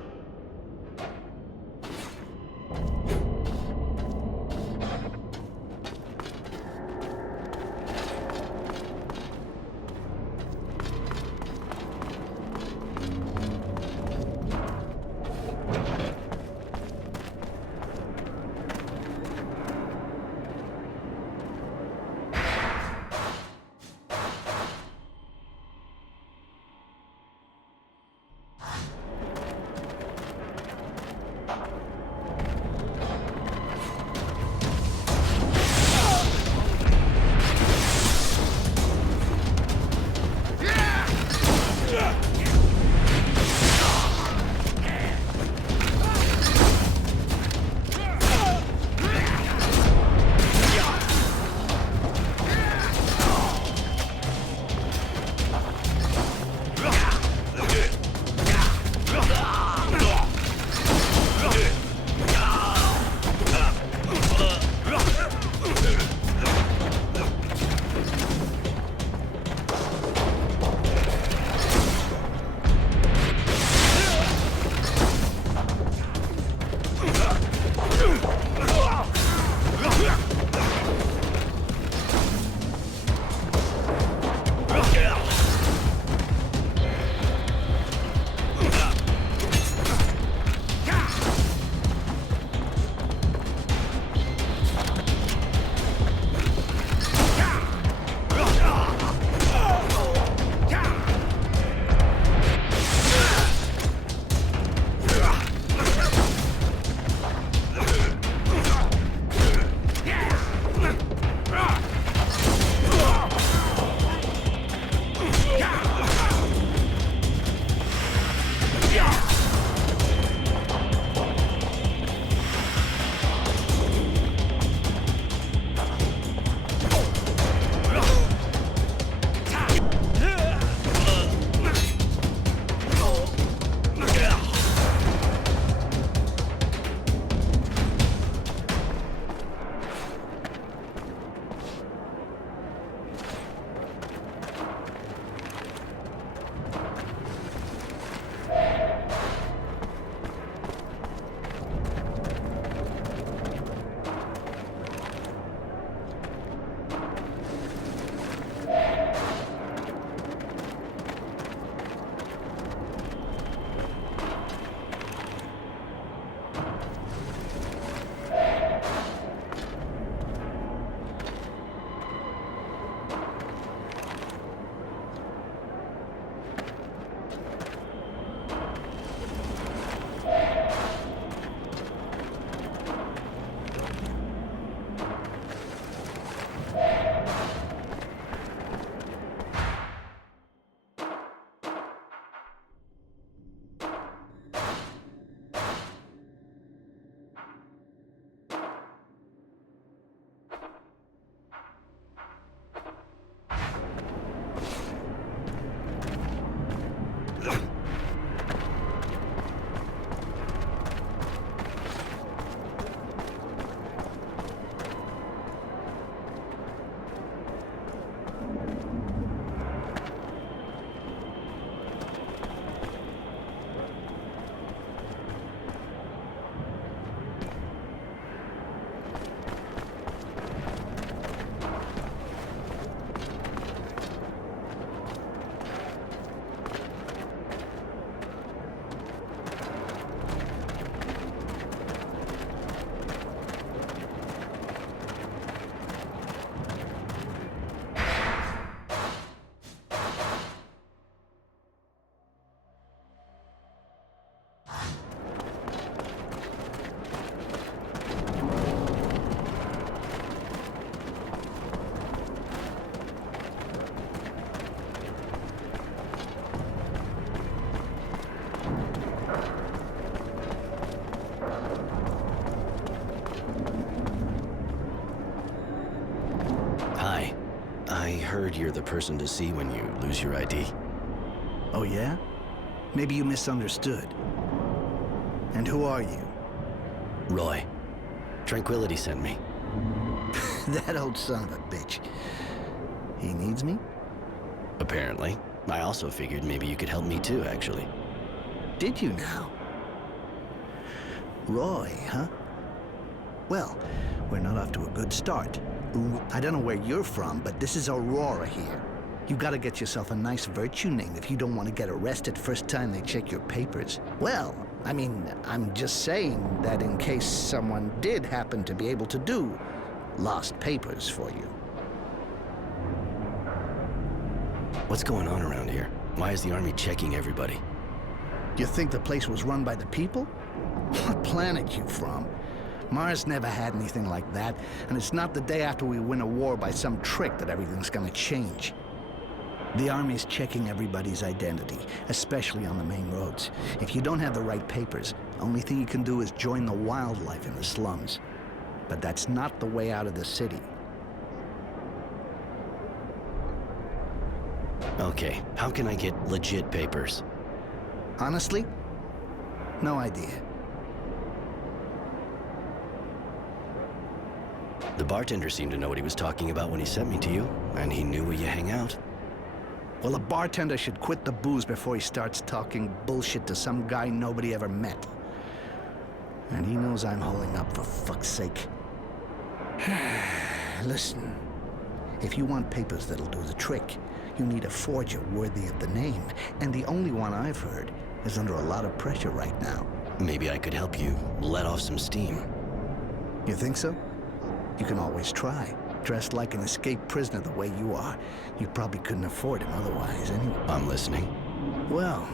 heard you're the person to see when you lose your ID. Oh, yeah? Maybe you misunderstood. And who are you? Roy. Tranquility sent me. That old son of a bitch. He needs me? Apparently. I also figured maybe you could help me too, actually. Did you now? Roy, huh? Well, we're not off to a good start. I don't know where you're from, but this is Aurora here. You gotta get yourself a nice virtue name if you don't want to get arrested first time they check your papers. Well, I mean, I'm just saying that in case someone did happen to be able to do lost papers for you. What's going on around here? Why is the army checking everybody? You think the place was run by the people? What planet you from? Mars never had anything like that, and it's not the day after we win a war by some trick that everything's gonna change. The Army's checking everybody's identity, especially on the main roads. If you don't have the right papers, the only thing you can do is join the wildlife in the slums. But that's not the way out of the city. Okay, how can I get legit papers? Honestly, no idea. The bartender seemed to know what he was talking about when he sent me to you, and he knew where you hang out. Well, a bartender should quit the booze before he starts talking bullshit to some guy nobody ever met. And he knows I'm holding up, for fuck's sake. Listen, if you want papers that'll do the trick, you need a forger worthy of the name. And the only one I've heard is under a lot of pressure right now. Maybe I could help you let off some steam. You think so? You can always try. Dressed like an escaped prisoner the way you are, you probably couldn't afford him otherwise, anyway. I'm listening. Well,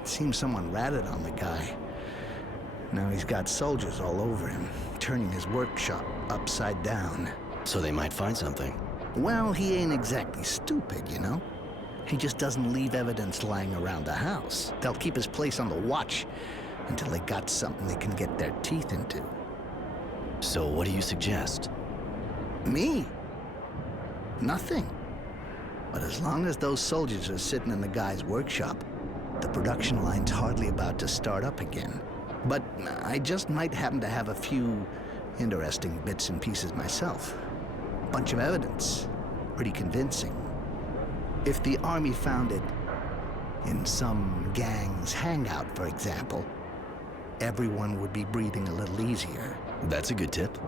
it seems someone ratted on the guy. Now he's got soldiers all over him, turning his workshop upside down. So they might find something. Well, he ain't exactly stupid, you know? He just doesn't leave evidence lying around the house. They'll keep his place on the watch until they got something they can get their teeth into. So what do you suggest? Me? Nothing. But as long as those soldiers are sitting in the guy's workshop, the production line's hardly about to start up again. But I just might happen to have a few interesting bits and pieces myself. Bunch of evidence. Pretty convincing. If the Army found it in some gang's hangout, for example, everyone would be breathing a little easier. That's a good tip.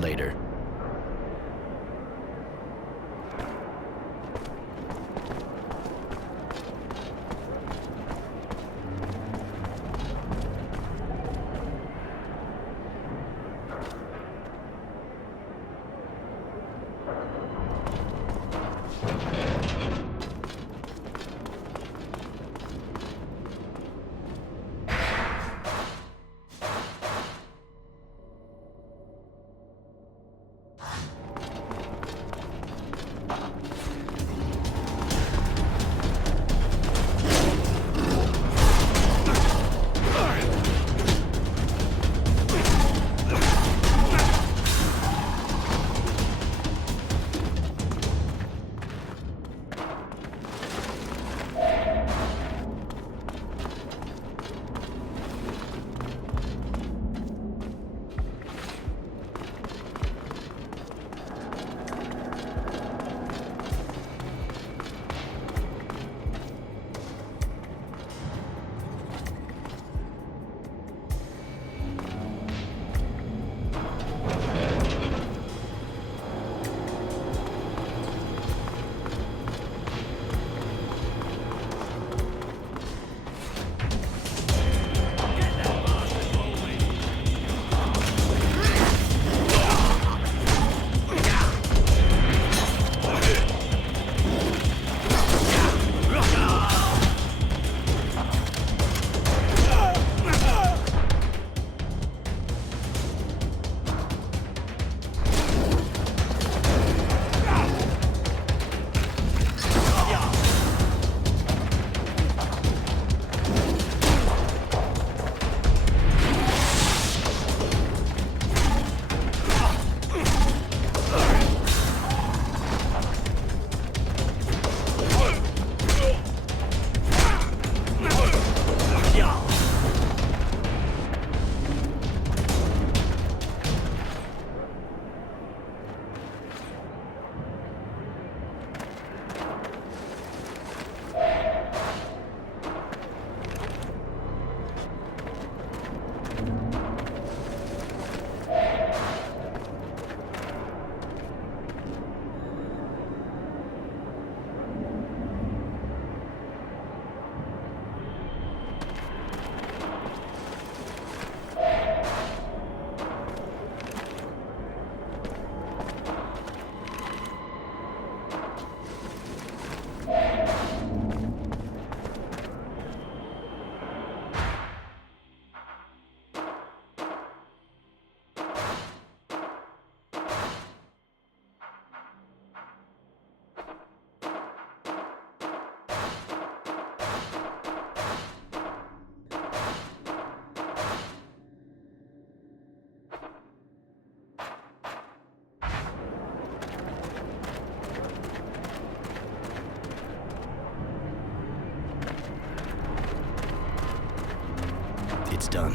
Later. It's done.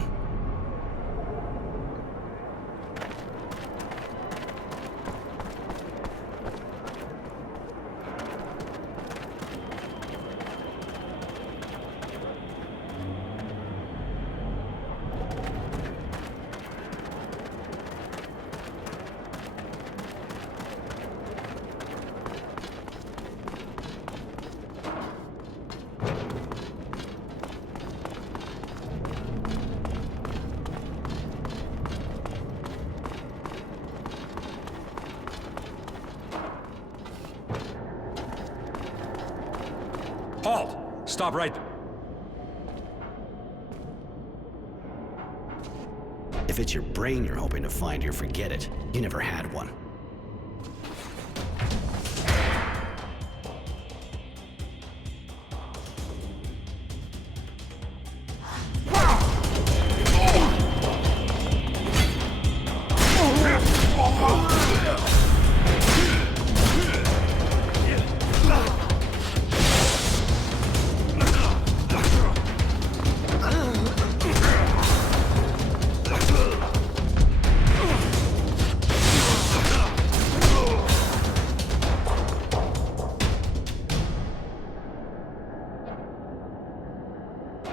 Halt! Stop right there. If it's your brain you're hoping to find here, forget it. You never had one.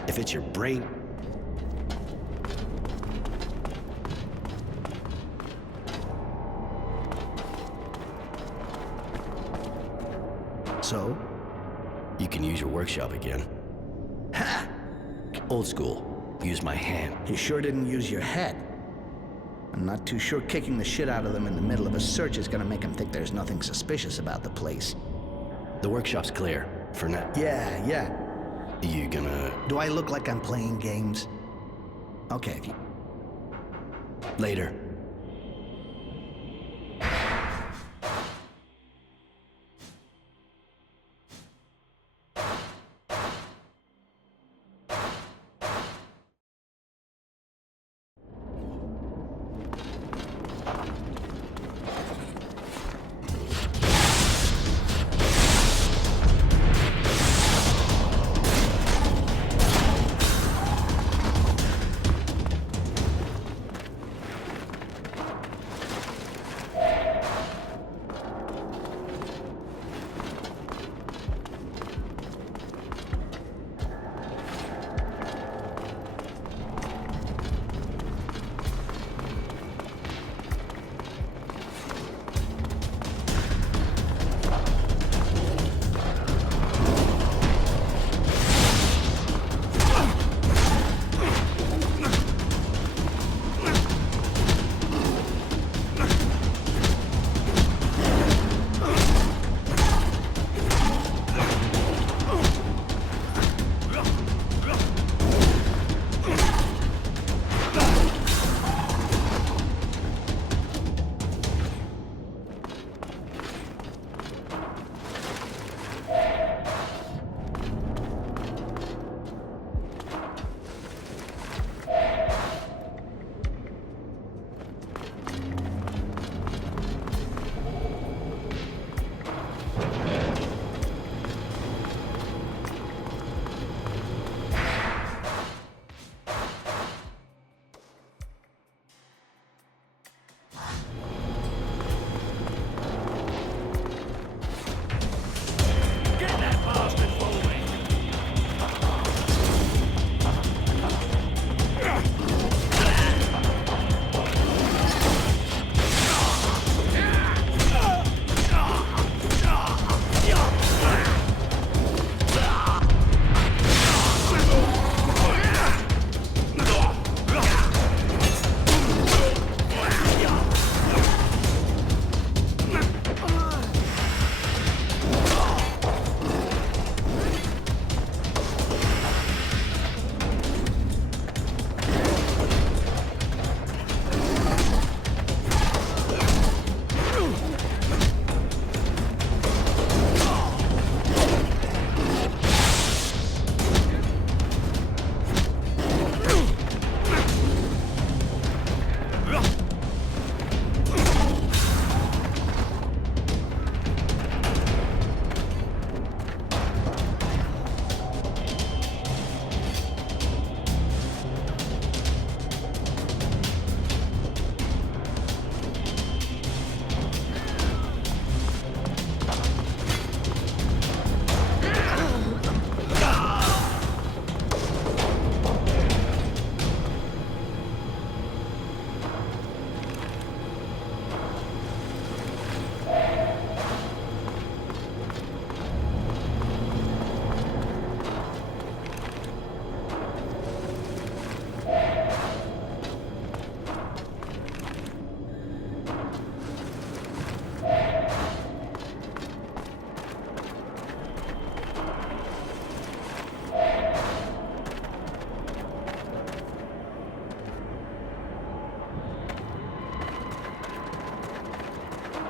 If it's your brain... So? You can use your workshop again. Ha! Old school. Use my hand. You sure didn't use your head. I'm not too sure kicking the shit out of them in the middle of a search is gonna make them think there's nothing suspicious about the place. The workshop's clear. For now. Yeah. You gonna... Do I look like I'm playing games? Okay. Later.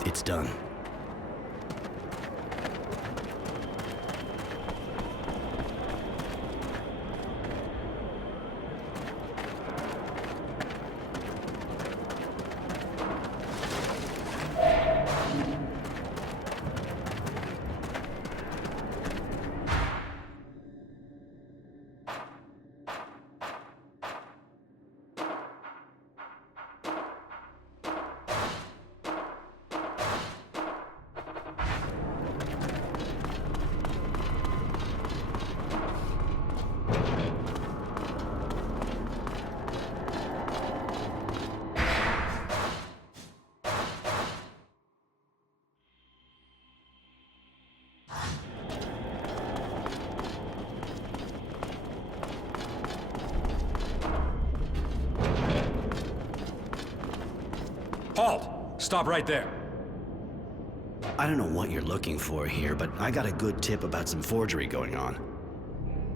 It's done. Halt! Stop right there. I don't know what you're looking for here, but I got a good tip about some forgery going on.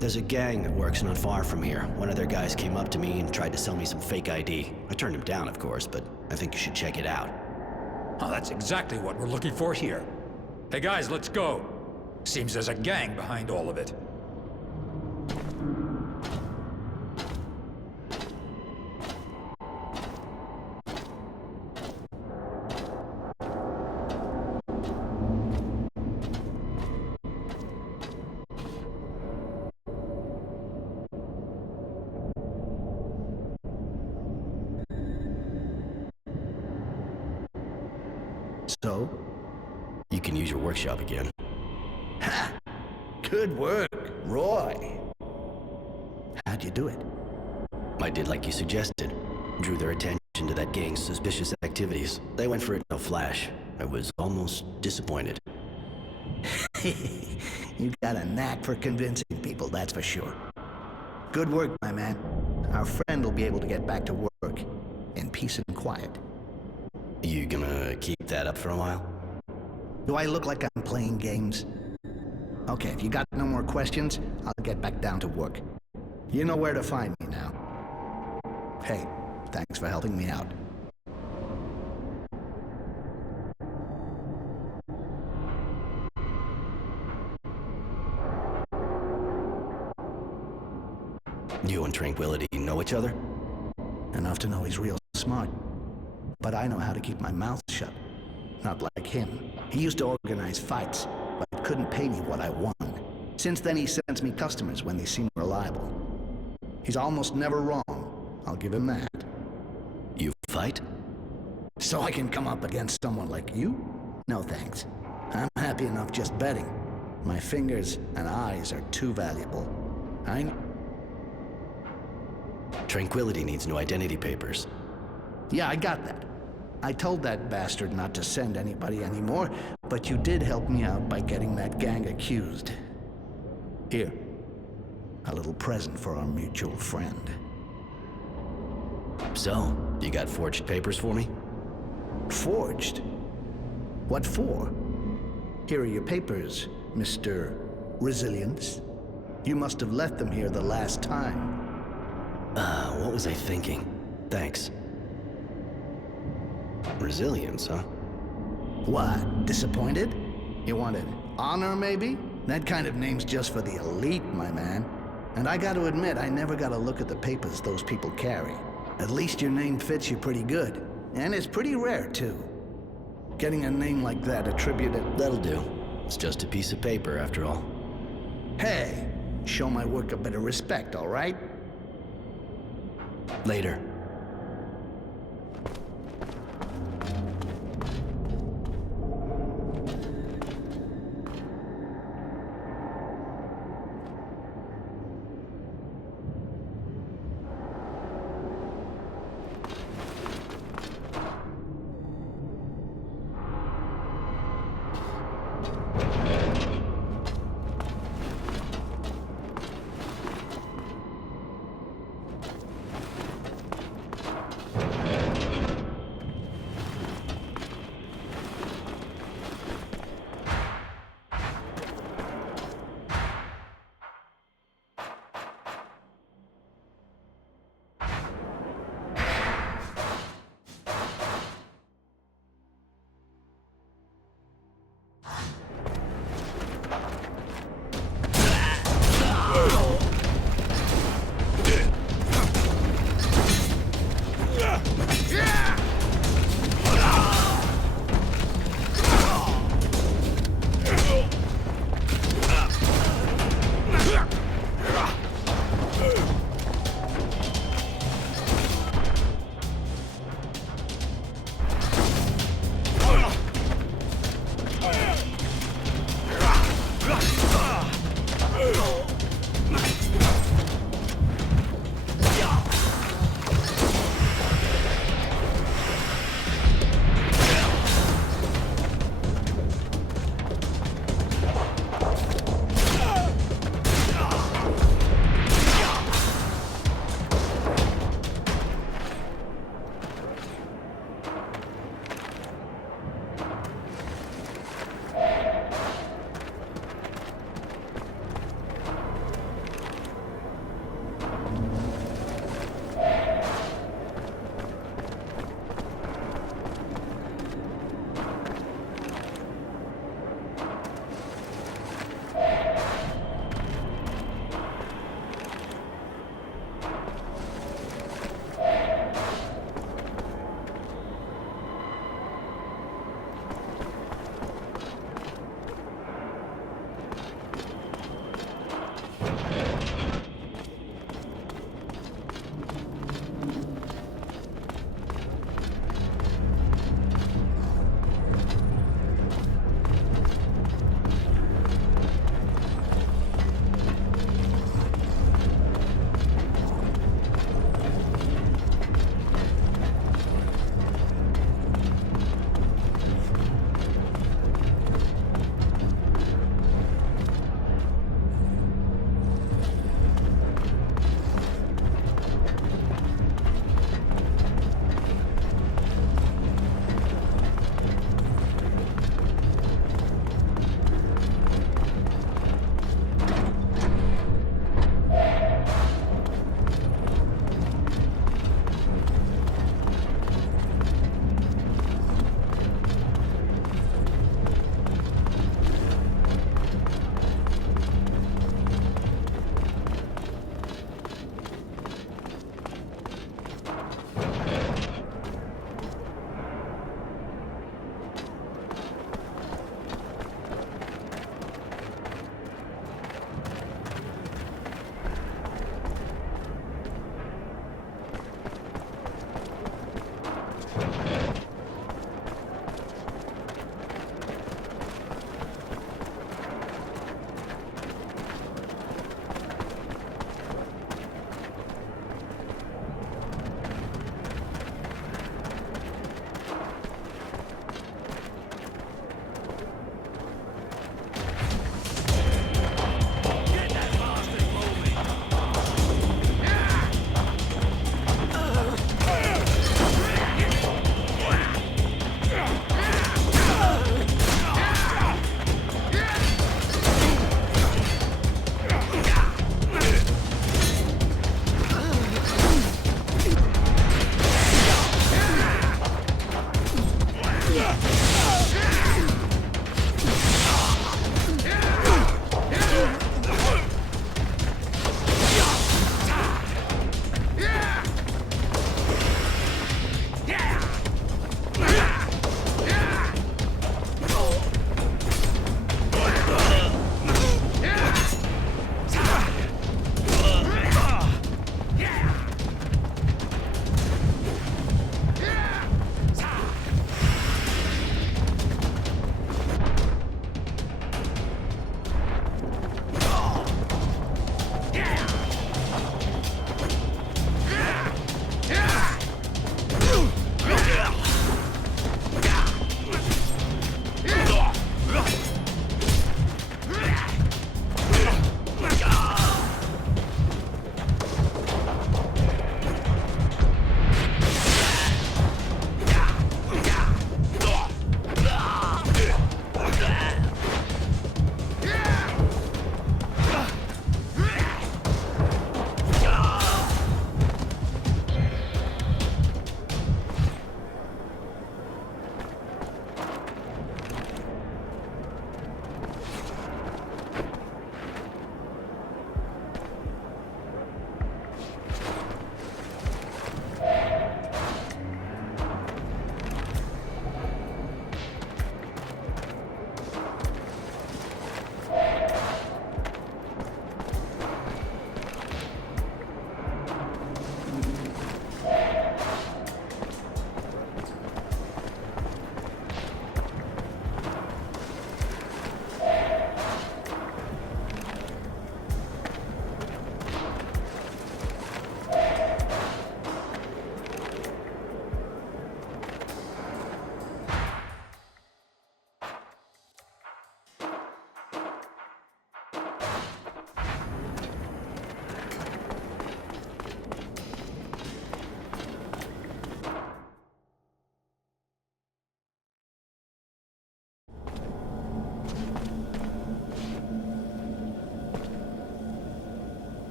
There's a gang that works not far from here. One of their guys came up to me and tried to sell me some fake ID. I turned him down, of course, but I think you should check it out. Oh, that's exactly what we're looking for here. Hey guys, let's go. Seems there's a gang behind all of it. So? You can use your workshop again. Ha! Good work, Roy. How'd you do it? I did like you suggested. Drew their attention to that gang's suspicious activities. They went for it in a flash. I was almost disappointed. You got a knack for convincing people, that's for sure. Good work, my man. Our friend will be able to get back to work in peace and quiet. You gonna keep that up for a while? Do I look like I'm playing games? Okay, if you got no more questions, I'll get back down to work. You know where to find me now. Hey, thanks for helping me out. You and Tranquility know each other? Enough to know he's real smart. But I know how to keep my mouth shut. Not like him. He used to organize fights, but couldn't pay me what I won. Since then, he sends me customers when they seem reliable. He's almost never wrong. I'll give him that. You fight? So I can come up against someone like you? No thanks. I'm happy enough just betting. My fingers and eyes are too valuable. Tranquility needs no identity papers. Yeah, I got that. I told that bastard not to send anybody anymore, but you did help me out by getting that gang accused. Here, a little present for our mutual friend. So, you got forged papers for me? Forged? What for? Here are your papers, Mr. Resilience. You must have left them here the last time. What was I thinking? Thanks. Resilience, huh? What, disappointed? You wanted honor, maybe? That kind of name's just for the elite, my man. And I gotta admit, I never got a look at the papers those people carry. At least your name fits you pretty good. And it's pretty rare, too. Getting a name like that attributed... That'll do. It's just a piece of paper, after all. Hey, show my work a bit of respect, all right? Later.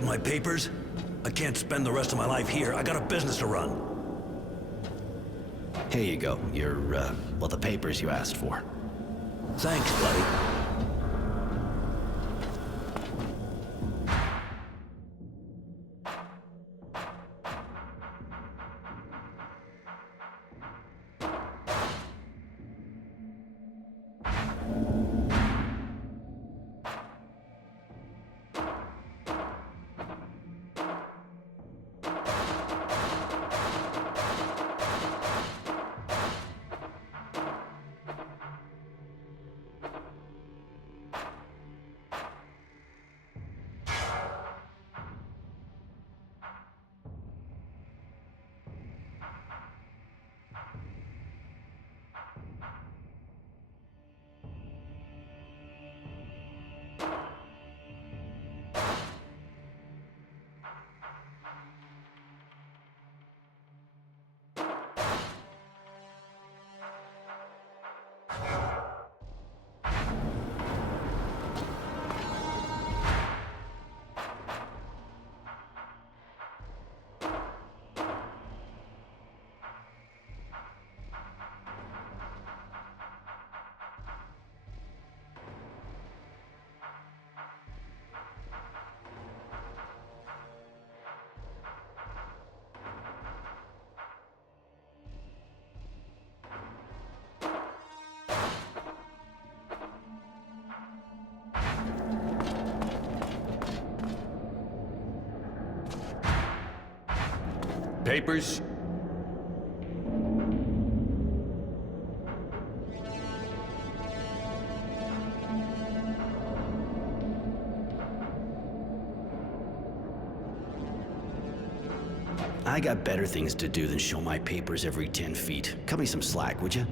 got my papers? I can't spend the rest of my life here. I got a business to run. Here you go. Your, well, the papers you asked for. Thanks, buddy. Papers? I got better things to do than show my papers every 10 feet. Cut me some slack, would you?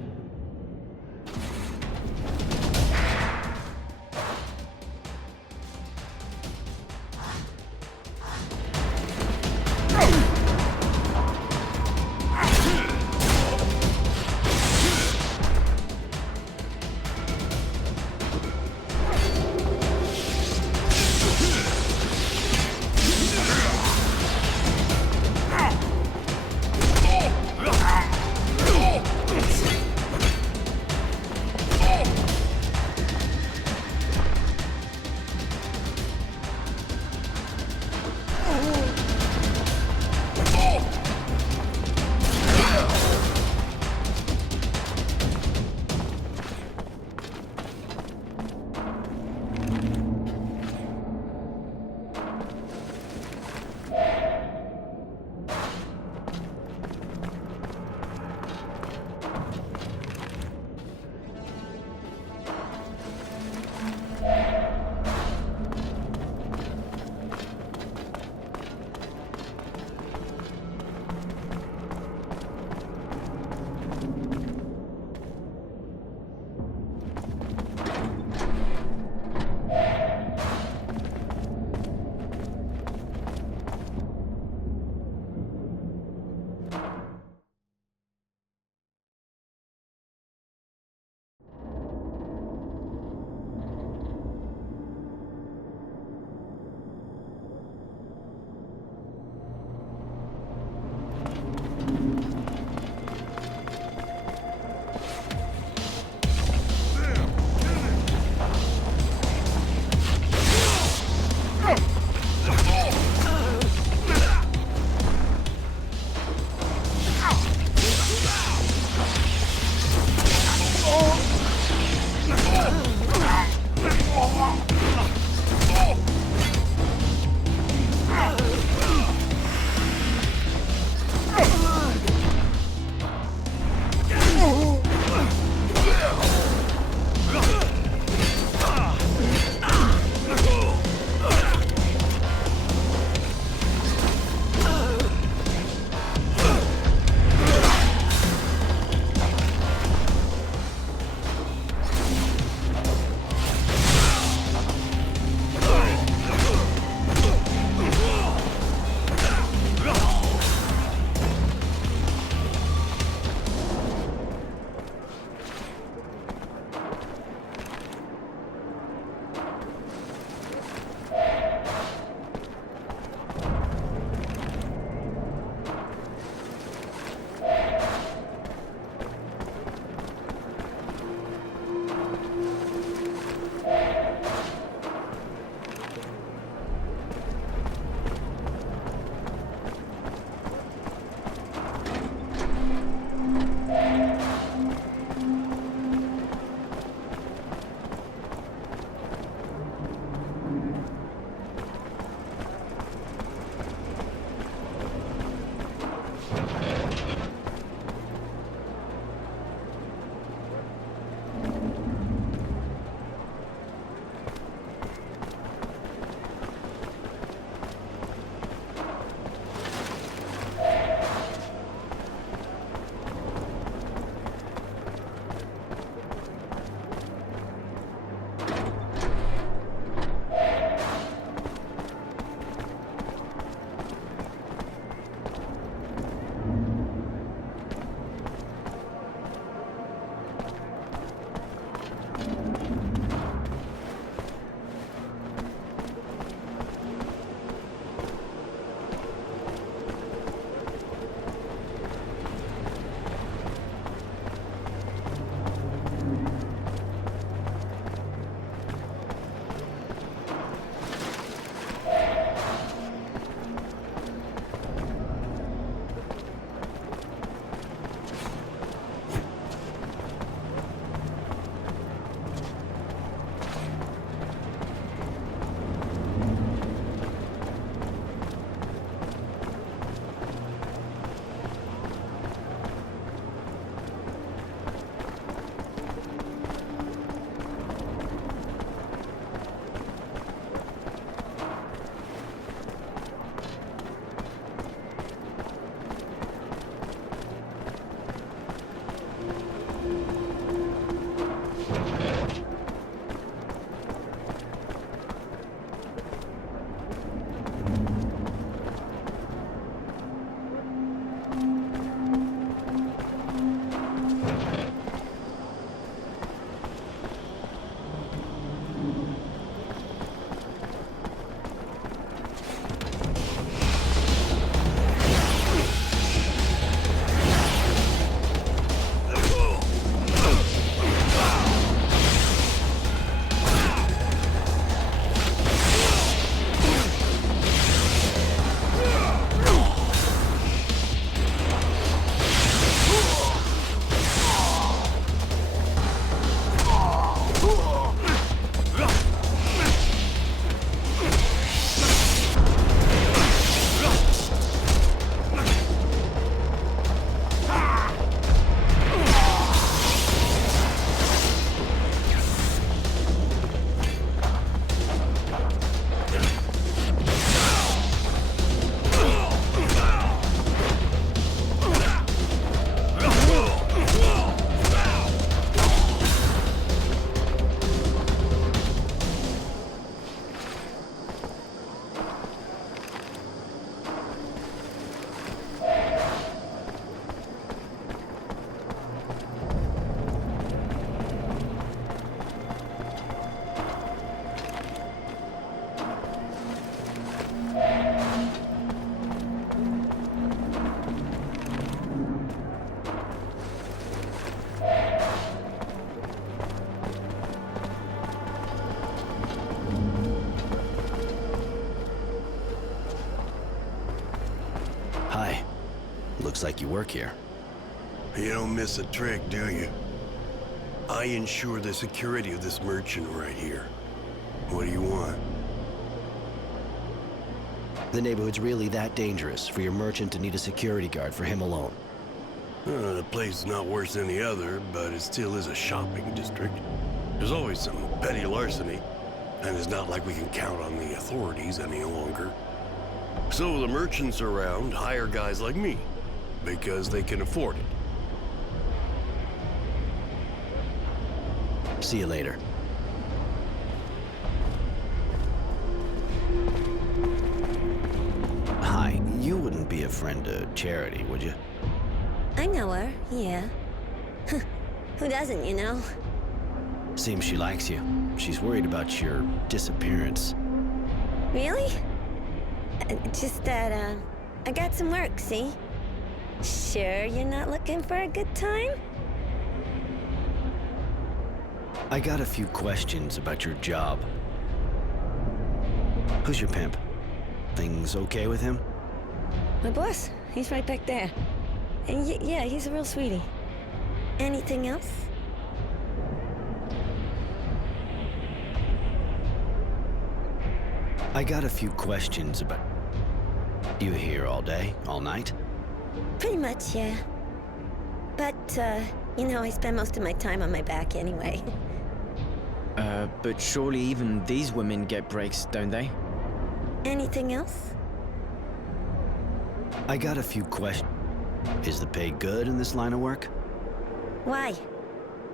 Looks like you work here. You don't miss a trick, do you? I ensure the security of this merchant right here. What do you want? The neighborhood's really that dangerous for your merchant to need a security guard for him alone? The place is not worse than the other, but it still is a shopping district. There's always some petty larceny, and it's not like we can count on the authorities any longer. So the merchants around hire guys like me, because they can afford it. See you later. Hi, you wouldn't be a friend to Charity, would you? I know her, yeah. Who doesn't, you know? Seems she likes you. She's worried about your disappearance. Really? Just that, I got some work, see? Sure you're not looking for a good time? I got a few questions about your job. Who's your pimp? Things okay with him? My boss, he's right back there. And yeah, he's a real sweetie. Anything else? I got a few questions about... You here all day, all night? Pretty much, yeah. But, you know, I spend most of my time on my back anyway. But surely even these women get breaks, don't they? Anything else? I got a few questions. Is the pay good in this line of work? Why?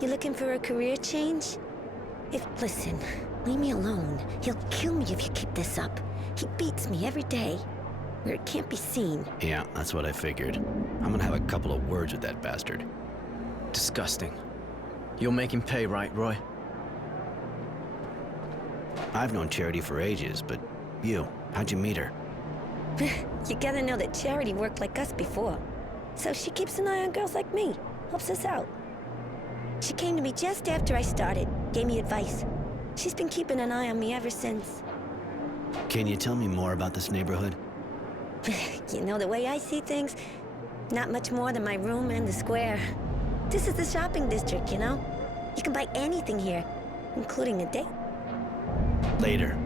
You looking for a career change? Listen, leave me alone. He'll kill me if you keep this up. He beats me every day, where it can't be seen. Yeah, that's what I figured. I'm gonna have a couple of words with that bastard. Disgusting. You'll make him pay, right, Roy? I've known Charity for ages, but how'd you meet her? You gotta know that Charity worked like us before. So she keeps an eye on girls like me, helps us out. She came to me just after I started, gave me advice. She's been keeping an eye on me ever since. Can you tell me more about this neighborhood? You know, the way I see things, not much more than my room and the square. This is the shopping district, you know? You can buy anything here, including a date. Later.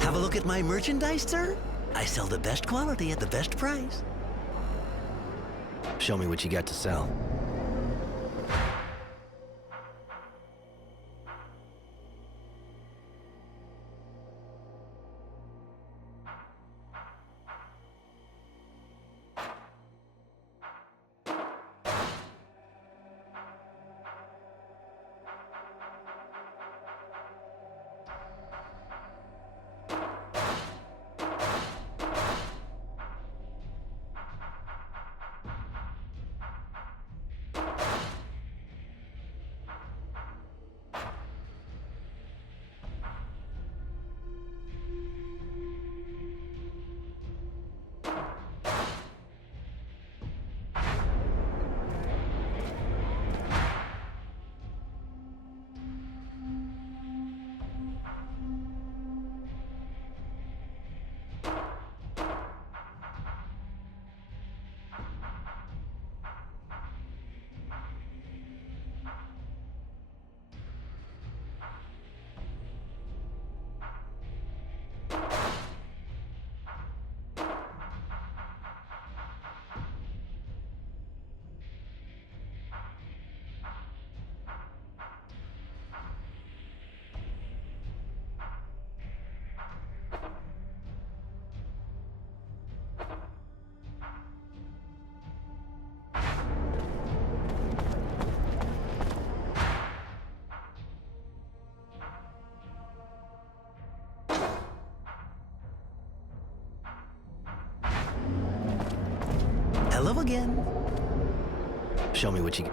Have a look at my merchandise, sir? I sell the best quality at the best price. Show me what you got to sell. Hello again. Show me what you...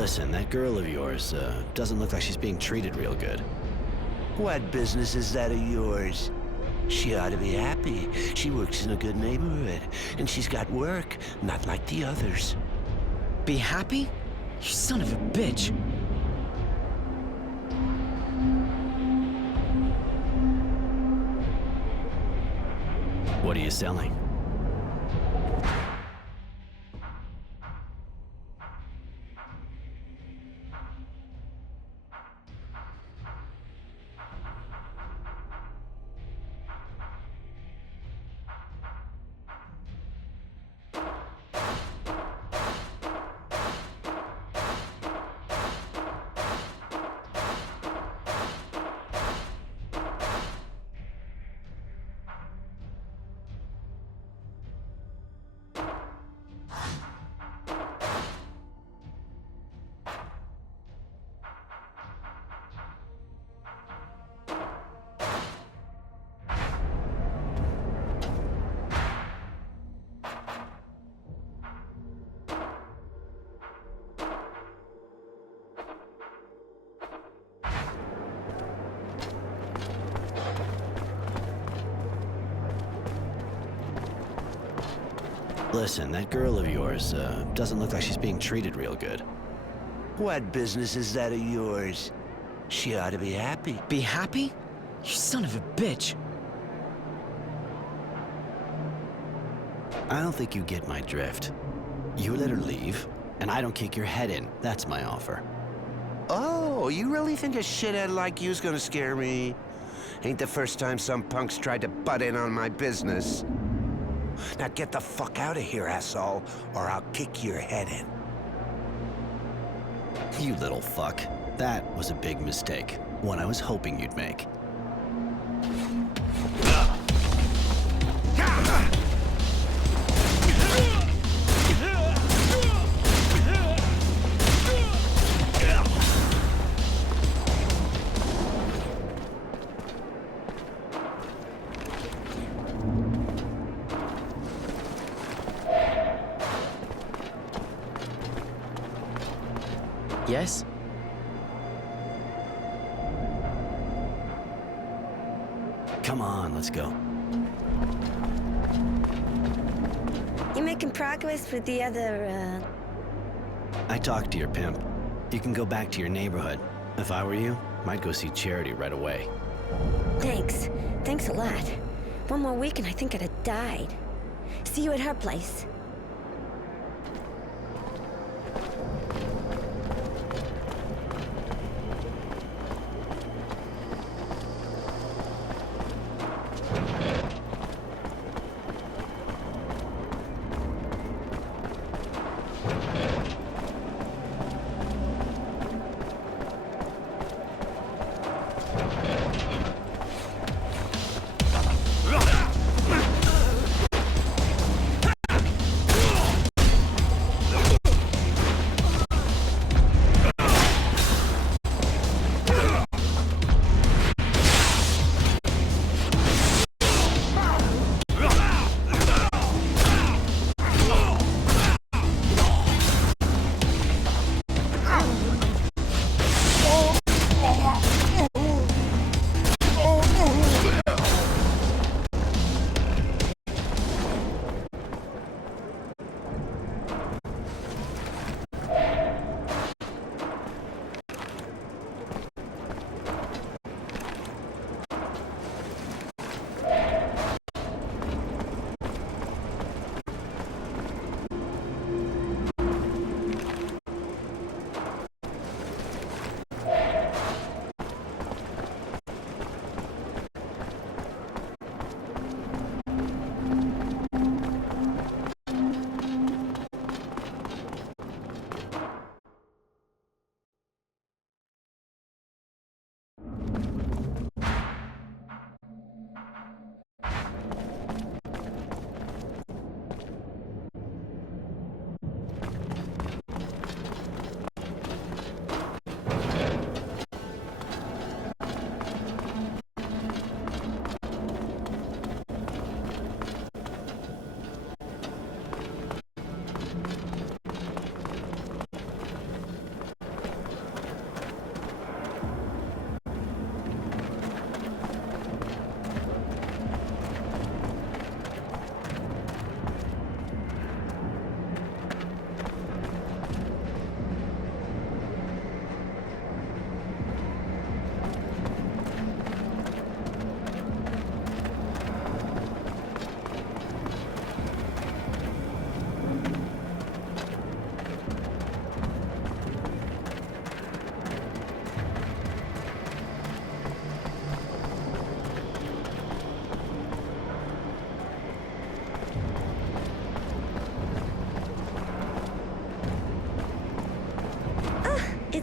Listen, that girl of yours, doesn't look like she's being treated real good. What business is that of yours? She ought to be happy. She works in a good neighborhood, and she's got work, not like the others. Be happy? You son of a bitch. What are you selling? Listen, that girl of yours, doesn't look like she's being treated real good. What business is that of yours? She ought to be happy. Be happy? You son of a bitch. I don't think you get my drift. You let her leave, and I don't kick your head in. That's my offer. Oh, you really think a shithead like you's gonna scare me? Ain't the first time some punks tried to butt in on my business. Now get the fuck out of here, asshole, or I'll kick your head in. You little fuck. That was a big mistake. One I was hoping you'd make. Yes? Come on, let's go. You making progress with the other, I talked to your pimp. You can go back to your neighborhood. If I were you, I'd go see Charity right away. Thanks. Thanks a lot. One more week and I think I'd have died. See you at her place.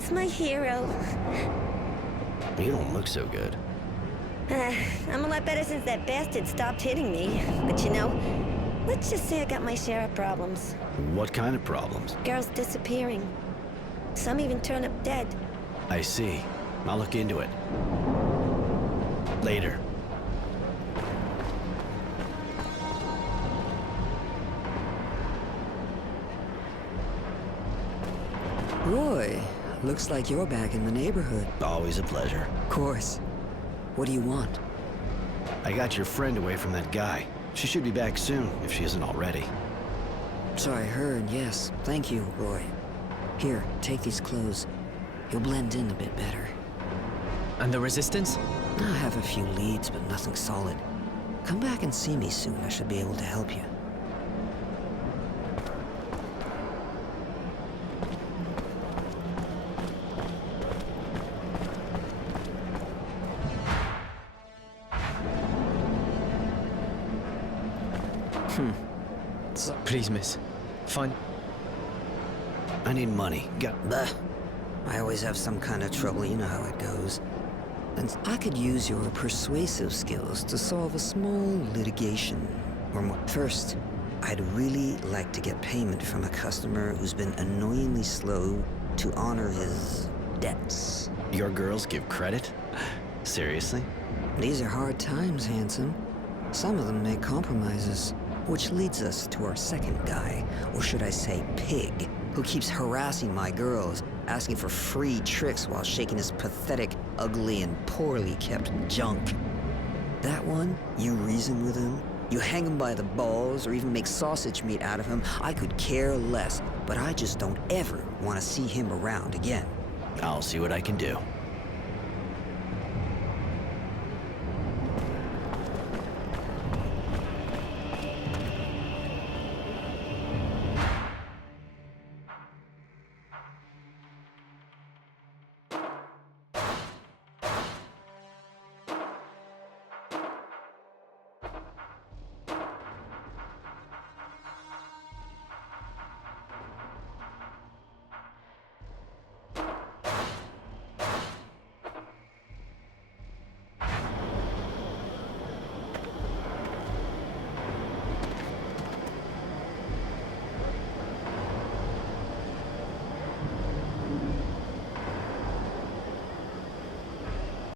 He's my hero. You don't look so good. I'm a lot better since that bastard stopped hitting me. But you know, let's just say I got my share of problems. What kind of problems? Girls disappearing. Some even turn up dead. I see. I'll look into it. Later. Roy, looks like you're back in the neighborhood. Always a pleasure. Of course. What do you want? I got your friend away from that guy. She should be back soon, if she isn't already. So I heard, yes. Thank you, Roy. Here, take these clothes. You'll blend in a bit better. And the Resistance? I have a few leads, but nothing solid. Come back and see me soon. I should be able to help you. Please, miss. Fine. I need money. Bah. I always have some kind of trouble, you know how it goes. And I could use your persuasive skills to solve a small litigation. Or more. First, I'd really like to get payment from a customer who's been annoyingly slow to honor his debts. Your girls give credit? Seriously? These are hard times, handsome. Some of them make compromises. Which leads us to our second guy, or should I say pig, who keeps harassing my girls, asking for free tricks while shaking his pathetic, ugly, and poorly kept junk. That one, you reason with him, you hang him by the balls, or even make sausage meat out of him, I could care less, but I just don't ever want to see him around again. I'll see what I can do.